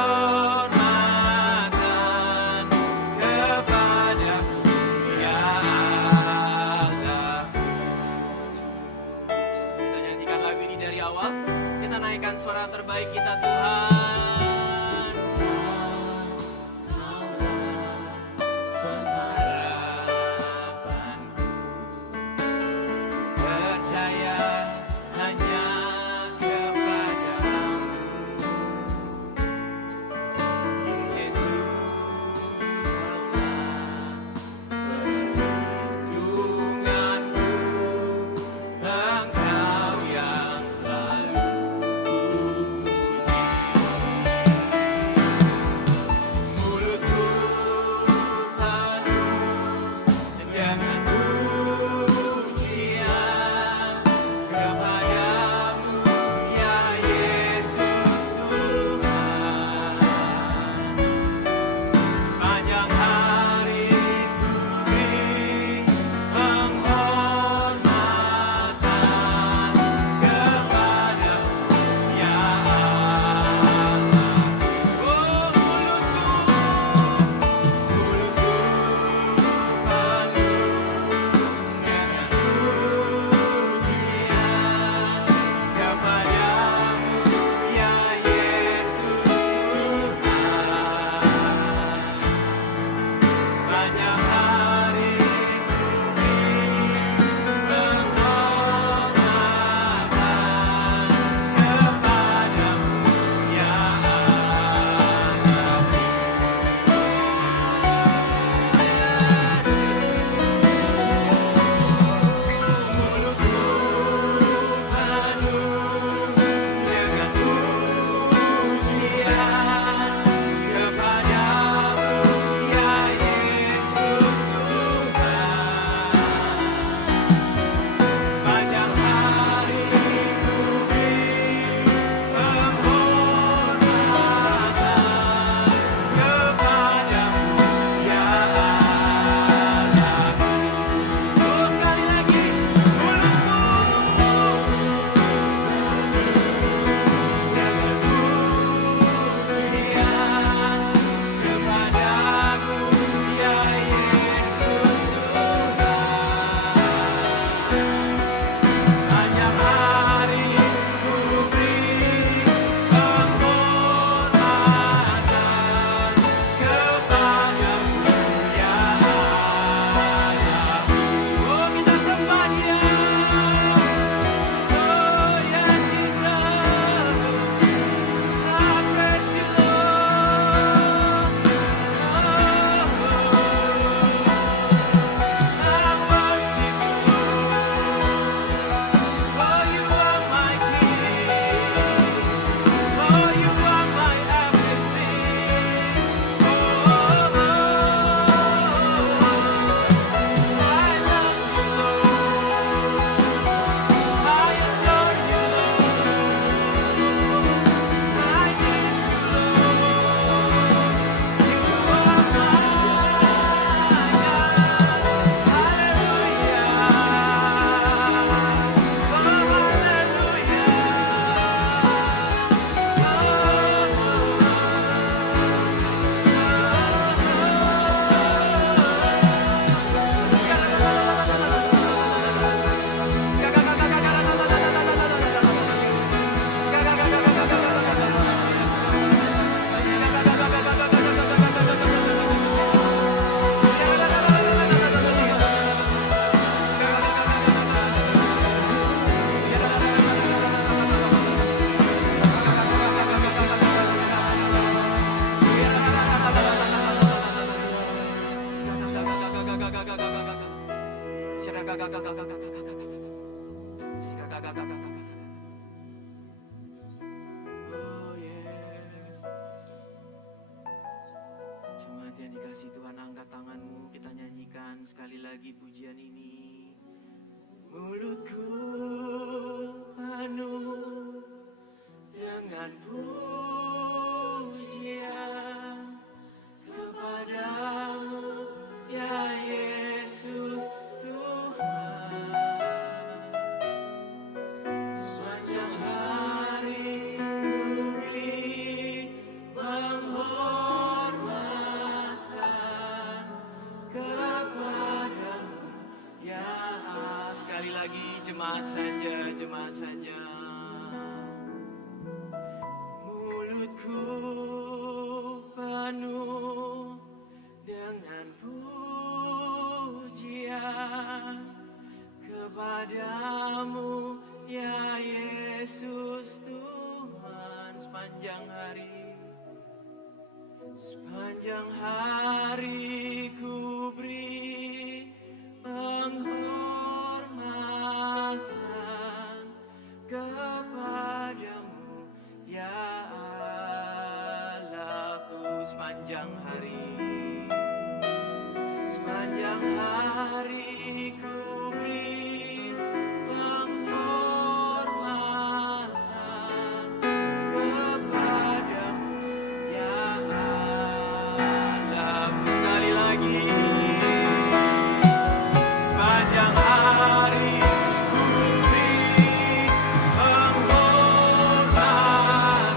Oh yes. Jemaat yang dikasih Tuhan, angkat tanganmu, kita nyanyikan sekali lagi pujian ini. Mulutku penuh dengan pujian kepadamu, ya Yesus Tuhan. Sepanjang hari ku beri penghormatan kepadamu, ya Allah. Sekali lagi, jemaat saja, jemaat saja. Mulutku penuh dengan pujian kepadamu, ya Yesus Tuhan. Sepanjang hari ku beri penghormatan kepadamu, ya Allahku. Sepanjang hari ku beri penghormatan kepadamu, ya Allahku. Sekali lagi. Sepanjang hari ku beri penghormatan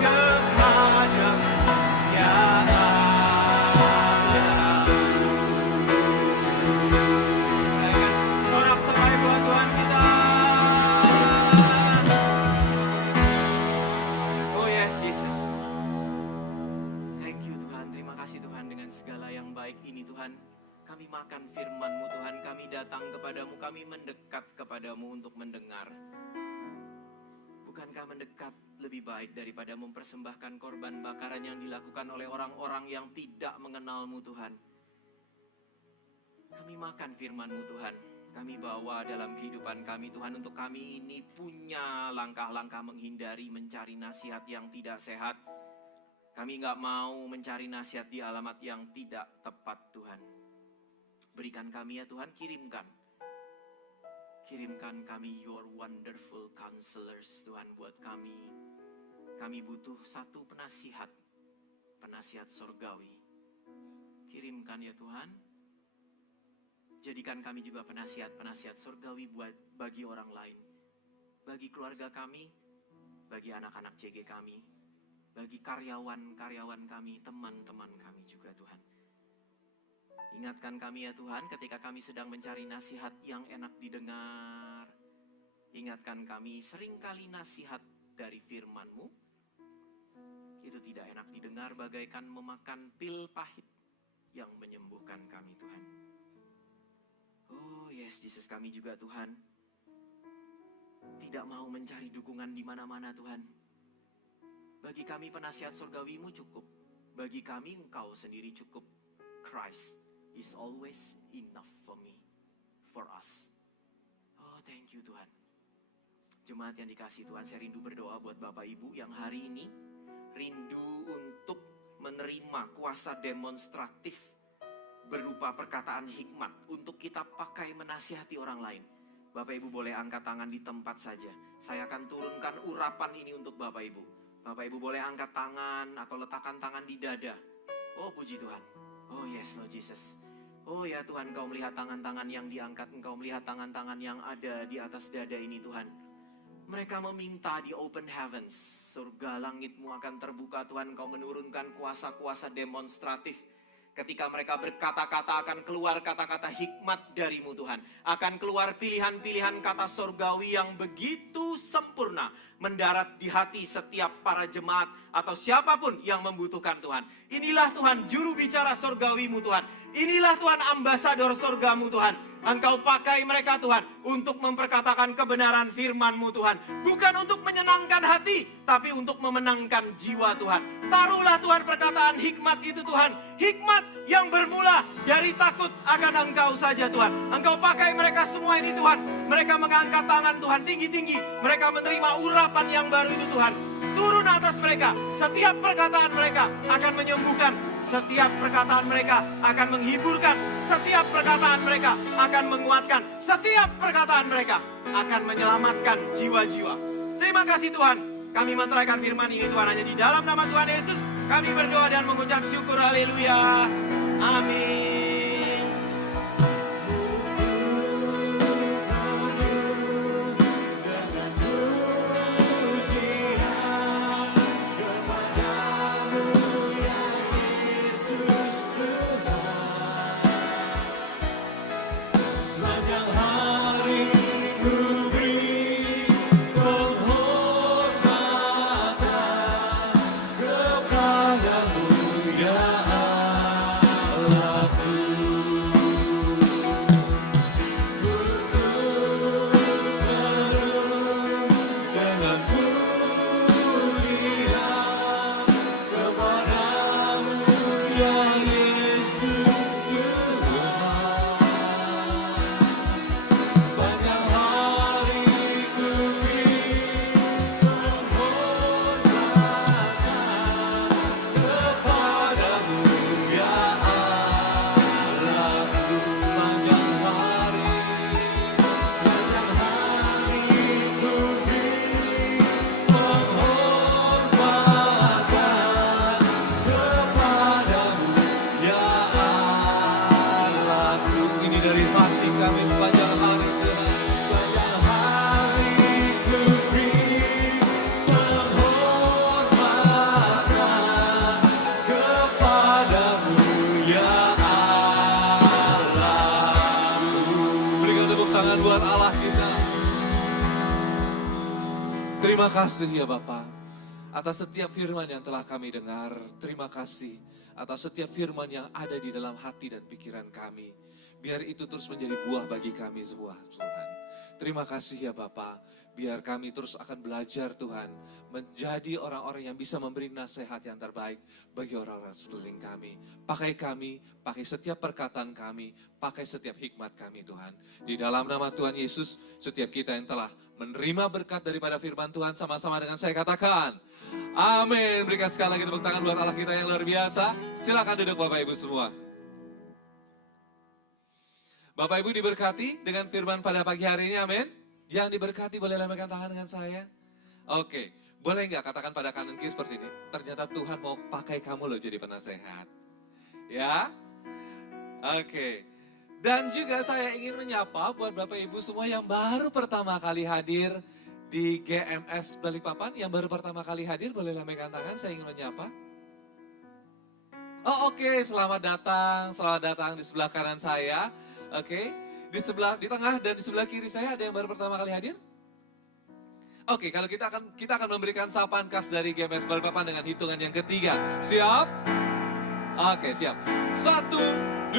kepadamu, ya Allah. Sorak-sorai buat Tuhan kita. Oh yes, Jesus. Thank you Tuhan, terima kasih Tuhan, dengan segala yang baik ini Tuhan. Kami makan firman-Mu Tuhan, kami datang kepadamu, kami mendekat kepadamu untuk mendengar. Bukankah mendekat lebih baik daripada mempersembahkan korban bakaran yang dilakukan oleh orang-orang yang tidak mengenal-Mu Tuhan? Kami makan firman-Mu Tuhan, kami bawa dalam kehidupan kami Tuhan. Untuk kami ini punya langkah-langkah menghindari mencari nasihat yang tidak sehat. Kami nggak mau mencari nasihat di alamat yang tidak tepat Tuhan. Berikan kami ya Tuhan, kirimkan kami your wonderful counselors Tuhan buat kami. Kami butuh satu penasihat sorgawi. Kirimkan ya Tuhan. Jadikan kami juga penasihat sorgawi bagi orang lain. Bagi keluarga kami, bagi anak-anak CG kami, bagi karyawan-karyawan kami, teman-teman kami juga Tuhan. Ingatkan kami ya Tuhan ketika kami sedang mencari nasihat yang enak didengar. Ingatkan kami seringkali nasihat dari firman-Mu itu tidak enak didengar, bagaikan memakan pil pahit yang menyembuhkan kami Tuhan. Oh yes, Yesus, kami juga Tuhan tidak mau mencari dukungan di mana-mana Tuhan. Bagi kami penasihat surgawi-Mu cukup. Bagi kami Engkau sendiri cukup. Christ is always enough for me, for us. Oh thank you Tuhan. Jemaat yang dikasih Tuhan, saya rindu berdoa buat Bapak Ibu yang hari ini rindu untuk menerima kuasa demonstratif berupa perkataan hikmat untuk kita pakai menasihati orang lain. Bapak Ibu boleh angkat tangan di tempat saja. Saya akan turunkan urapan ini untuk Bapak Ibu. Bapak Ibu boleh angkat tangan atau letakkan tangan di dada. Oh puji Tuhan. Oh yes Lord Jesus. Oh ya Tuhan, Engkau melihat tangan-tangan yang diangkat. Engkau melihat tangan-tangan yang ada di atas dada ini Tuhan. Mereka meminta di open heavens. Surga langit-Mu akan terbuka Tuhan. Engkau menurunkan kuasa-kuasa demonstratif. Ketika mereka berkata-kata akan keluar kata-kata hikmat dari-Mu Tuhan. Akan keluar pilihan-pilihan kata surgawi yang begitu sempurna. Mendarat di hati setiap para jemaat atau siapapun yang membutuhkan Tuhan. Inilah Tuhan juru bicara surgawi-Mu Tuhan. Inilah Tuhan ambasador surga-Mu Tuhan. Engkau pakai mereka Tuhan untuk memperkatakan kebenaran firman-Mu Tuhan. Bukan untuk menyenangkan hati, tapi untuk memenangkan jiwa Tuhan. Taruhlah Tuhan perkataan hikmat itu Tuhan. Hikmat yang bermula dari takut akan Engkau saja Tuhan. Engkau pakai mereka semua ini Tuhan. Mereka mengangkat tangan Tuhan tinggi-tinggi. Mereka menerima urapan yang baru itu Tuhan. Turun atas mereka. Setiap perkataan mereka akan menyembuhkan. Setiap perkataan mereka akan menghiburkan. Setiap perkataan mereka akan menguatkan. Setiap perkataan mereka akan menyelamatkan jiwa-jiwa. Terima kasih Tuhan. Kami meteraikan firman ini Tuhan hanya di dalam nama Tuhan Yesus. Kami berdoa dan mengucap syukur. Haleluya. Amin. Terima kasih ya Bapa, atas setiap firman yang telah kami dengar. Terima kasih atas setiap firman yang ada di dalam hati dan pikiran kami. Biar itu terus menjadi buah bagi kami semua Tuhan. Terima kasih ya Bapa, biar kami terus akan belajar Tuhan, menjadi orang-orang yang bisa memberi nasihat yang terbaik bagi orang-orang sekeliling kami. Pakai setiap perkataan kami, pakai setiap hikmat kami Tuhan. Di dalam nama Tuhan Yesus, setiap kita yang telah menerima berkat daripada firman Tuhan, sama-sama dengan saya katakan, amin. Berikan sekali lagi tepuk tangan buat Allah kita yang luar biasa. Silakan duduk Bapak Ibu semua. Bapak Ibu diberkati dengan firman pada pagi hari ini, amin. Yang diberkati boleh lambaikan tangan dengan saya. Oke, boleh nggak katakan pada kanan kiri seperti ini, ternyata Tuhan mau pakai kamu loh jadi penasehat. Ya, oke. Dan juga saya ingin menyapa buat Bapak Ibu semua yang baru pertama kali hadir di GMS Balikpapan. Yang baru pertama kali hadir boleh lambaikan tangan, saya ingin menyapa. Oh oke, selamat datang di sebelah kanan saya. Oke, di tengah dan di sebelah kiri saya ada yang baru pertama kali hadir. Oke, kalau kita akan memberikan sapaan khas dari GMS Balikpapan dengan hitungan yang ketiga. Siap? Oke, siap. 1, 2,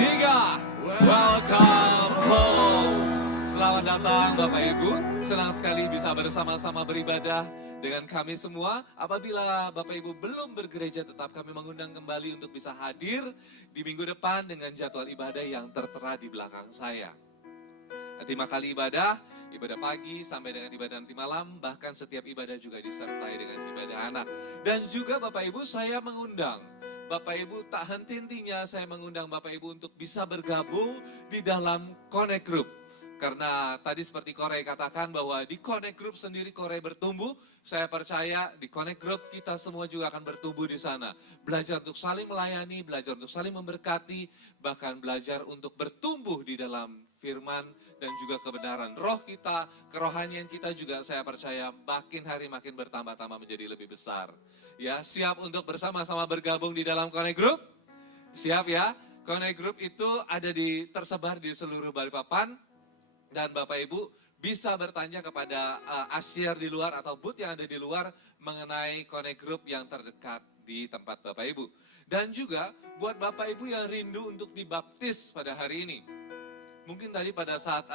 3. Welcome home. Selamat datang Bapak Ibu. Senang sekali bisa bersama-sama beribadah dengan kami semua. Apabila Bapak Ibu belum bergereja, tetap kami mengundang kembali untuk bisa hadir di minggu depan dengan jadwal ibadah yang tertera di belakang saya. 5 kali ibadah pagi sampai dengan ibadah nanti malam, bahkan setiap ibadah juga disertai dengan ibadah anak. Dan juga Bapak Ibu, saya mengundang Bapak Ibu, tak henti-hentinya saya mengundang Bapak Ibu untuk bisa bergabung di dalam Connect Group. Karena tadi seperti Korey katakan bahwa di Connect Group sendiri Korey bertumbuh, saya percaya di Connect Group kita semua juga akan bertumbuh di sana. Belajar untuk saling melayani, belajar untuk saling memberkati, bahkan belajar untuk bertumbuh di dalam firman dan juga kebenaran. Roh kita, kerohanian kita juga saya percaya makin hari makin bertambah-tambah menjadi lebih besar. Ya, siap untuk bersama-sama bergabung di dalam Connect Group? Siap ya? Connect Group itu tersebar di seluruh Balikpapan. Dan Bapak Ibu bisa bertanya kepada asyir di luar atau booth yang ada di luar mengenai Connect Group yang terdekat di tempat Bapak Ibu. Dan juga buat Bapak Ibu yang rindu untuk dibaptis pada hari ini. Mungkin tadi pada saat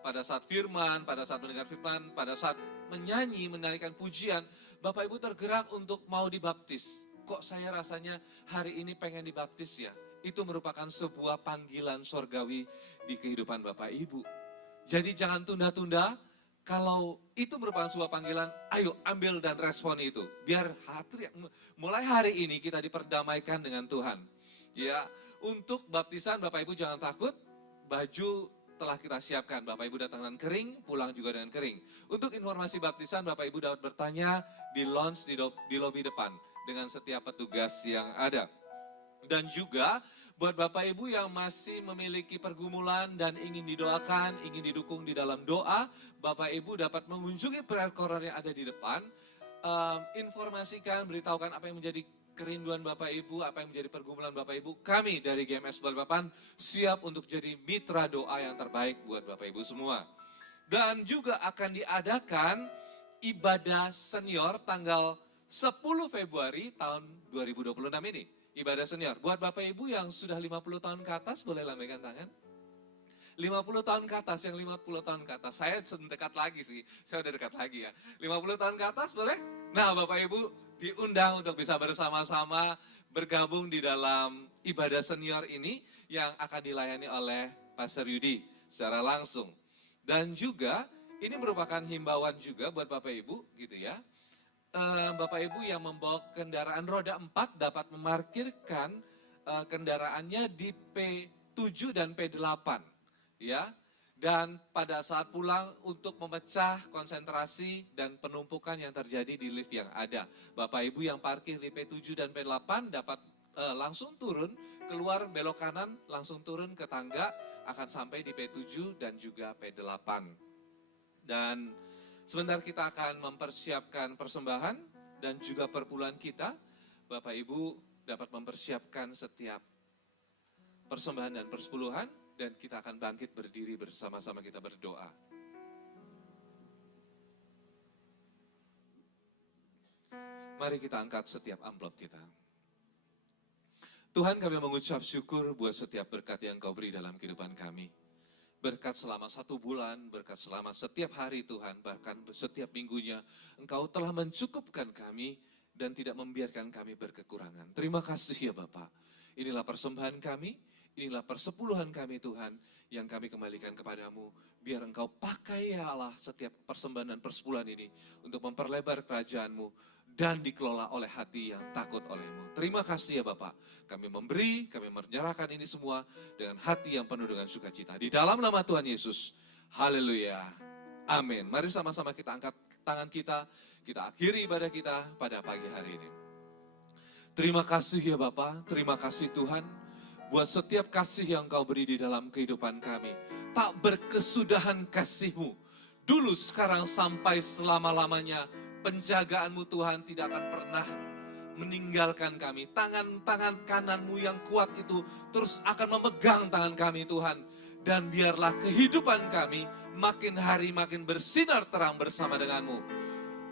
pada saat firman, pada saat mendengar firman, pada saat menyanyi, menaikkan pujian, Bapak Ibu tergerak untuk mau dibaptis. Kok saya rasanya hari ini pengen dibaptis ya? Itu merupakan sebuah panggilan sorgawi di kehidupan Bapak Ibu. Jadi jangan tunda-tunda, kalau itu merupakan sebuah panggilan, ayo ambil dan respon itu. Biar mulai hari ini kita diperdamaikan dengan Tuhan. Ya, untuk baptisan Bapak Ibu jangan takut. Baju telah kita siapkan, Bapak Ibu datang dengan kering, pulang juga dengan kering. Untuk informasi baptisan, Bapak Ibu dapat bertanya di lounge di lobi depan dengan setiap petugas yang ada. Dan juga buat Bapak Ibu yang masih memiliki pergumulan dan ingin didoakan, ingin didukung di dalam doa, Bapak Ibu dapat mengunjungi prayer corner yang ada di depan, informasikan, beritahukan apa yang menjadi kerinduan Bapak Ibu, apa yang menjadi pergumulan Bapak Ibu. Kami dari GMS Balikpapan siap untuk jadi mitra doa yang terbaik buat Bapak Ibu semua. Dan juga akan diadakan ibadah senior tanggal 10 Februari tahun 2026 ini. Ibadah senior. Buat Bapak Ibu yang sudah 50 tahun ke atas, boleh lambaikan tangan. 50 tahun ke atas, yang 50 tahun ke atas. Saya dekat lagi sih, saya udah dekat lagi ya. 50 tahun ke atas boleh? Nah Bapak Ibu diundang untuk bisa bersama-sama bergabung di dalam ibadah senior ini yang akan dilayani oleh Pastor Yudi secara langsung. Dan juga ini merupakan himbauan juga buat Bapak Ibu gitu ya. Bapak Ibu yang membawa kendaraan roda 4 dapat memarkirkan kendaraannya di P7 dan P8 ya. Dan pada saat pulang untuk memecah konsentrasi dan penumpukan yang terjadi di lift yang ada. Bapak Ibu yang parkir di P7 dan P8 dapat langsung turun, keluar belok kanan, langsung turun ke tangga, akan sampai di P7 dan juga P8. Dan sebentar kita akan mempersiapkan persembahan dan juga perpuluhan kita. Bapak Ibu dapat mempersiapkan setiap persembahan dan persepuluhan. Dan kita akan bangkit berdiri bersama-sama kita berdoa. Mari kita angkat setiap amplop kita. Tuhan, kami mengucap syukur buat setiap berkat yang Kau beri dalam kehidupan kami. Berkat selama 1 bulan, berkat selama setiap hari Tuhan, bahkan setiap minggunya Engkau telah mencukupkan kami dan tidak membiarkan kami berkekurangan. Terima kasih ya Bapa. Inilah persembahan kami. Inilah persepuluhan kami Tuhan yang kami kembalikan kepadamu. Biar Engkau pakai ya Allah setiap persembahan dan persepuluhan ini untuk memperlebar kerajaan-Mu dan dikelola oleh hati yang takut oleh-Mu. Terima kasih ya Bapak. Kami memberi, kami menyerahkan ini semua dengan hati yang penuh dengan sukacita. Di dalam nama Tuhan Yesus. Haleluya. Amin. Mari sama-sama kita angkat tangan kita akhiri ibadah kita pada pagi hari ini. Terima kasih ya Bapak, terima kasih Tuhan. Buat setiap kasih yang Kau beri di dalam kehidupan kami. Tak berkesudahan kasih-Mu. Dulu, sekarang, sampai selama-lamanya. Penjagaan-Mu Tuhan tidak akan pernah meninggalkan kami. Tangan-tangan kanan-Mu yang kuat itu terus akan memegang tangan kami Tuhan. Dan biarlah kehidupan kami makin hari makin bersinar terang bersama dengan-Mu.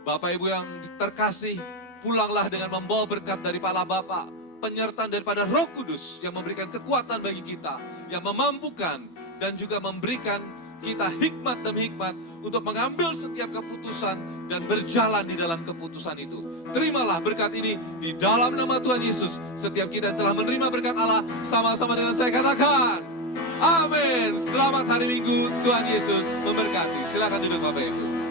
Bapak Ibu yang terkasih, pulanglah dengan membawa berkat daripada Bapa. Penyertaan daripada Roh Kudus yang memberikan kekuatan bagi kita, yang memampukan dan juga memberikan kita hikmat demi hikmat untuk mengambil setiap keputusan dan berjalan di dalam keputusan itu. Terimalah berkat ini di dalam nama Tuhan Yesus. Setiap kita telah menerima berkat Allah, sama-sama dengan saya katakan, amin. Selamat hari Minggu, Tuhan Yesus memberkati. Silakan duduk Bapak Ibu.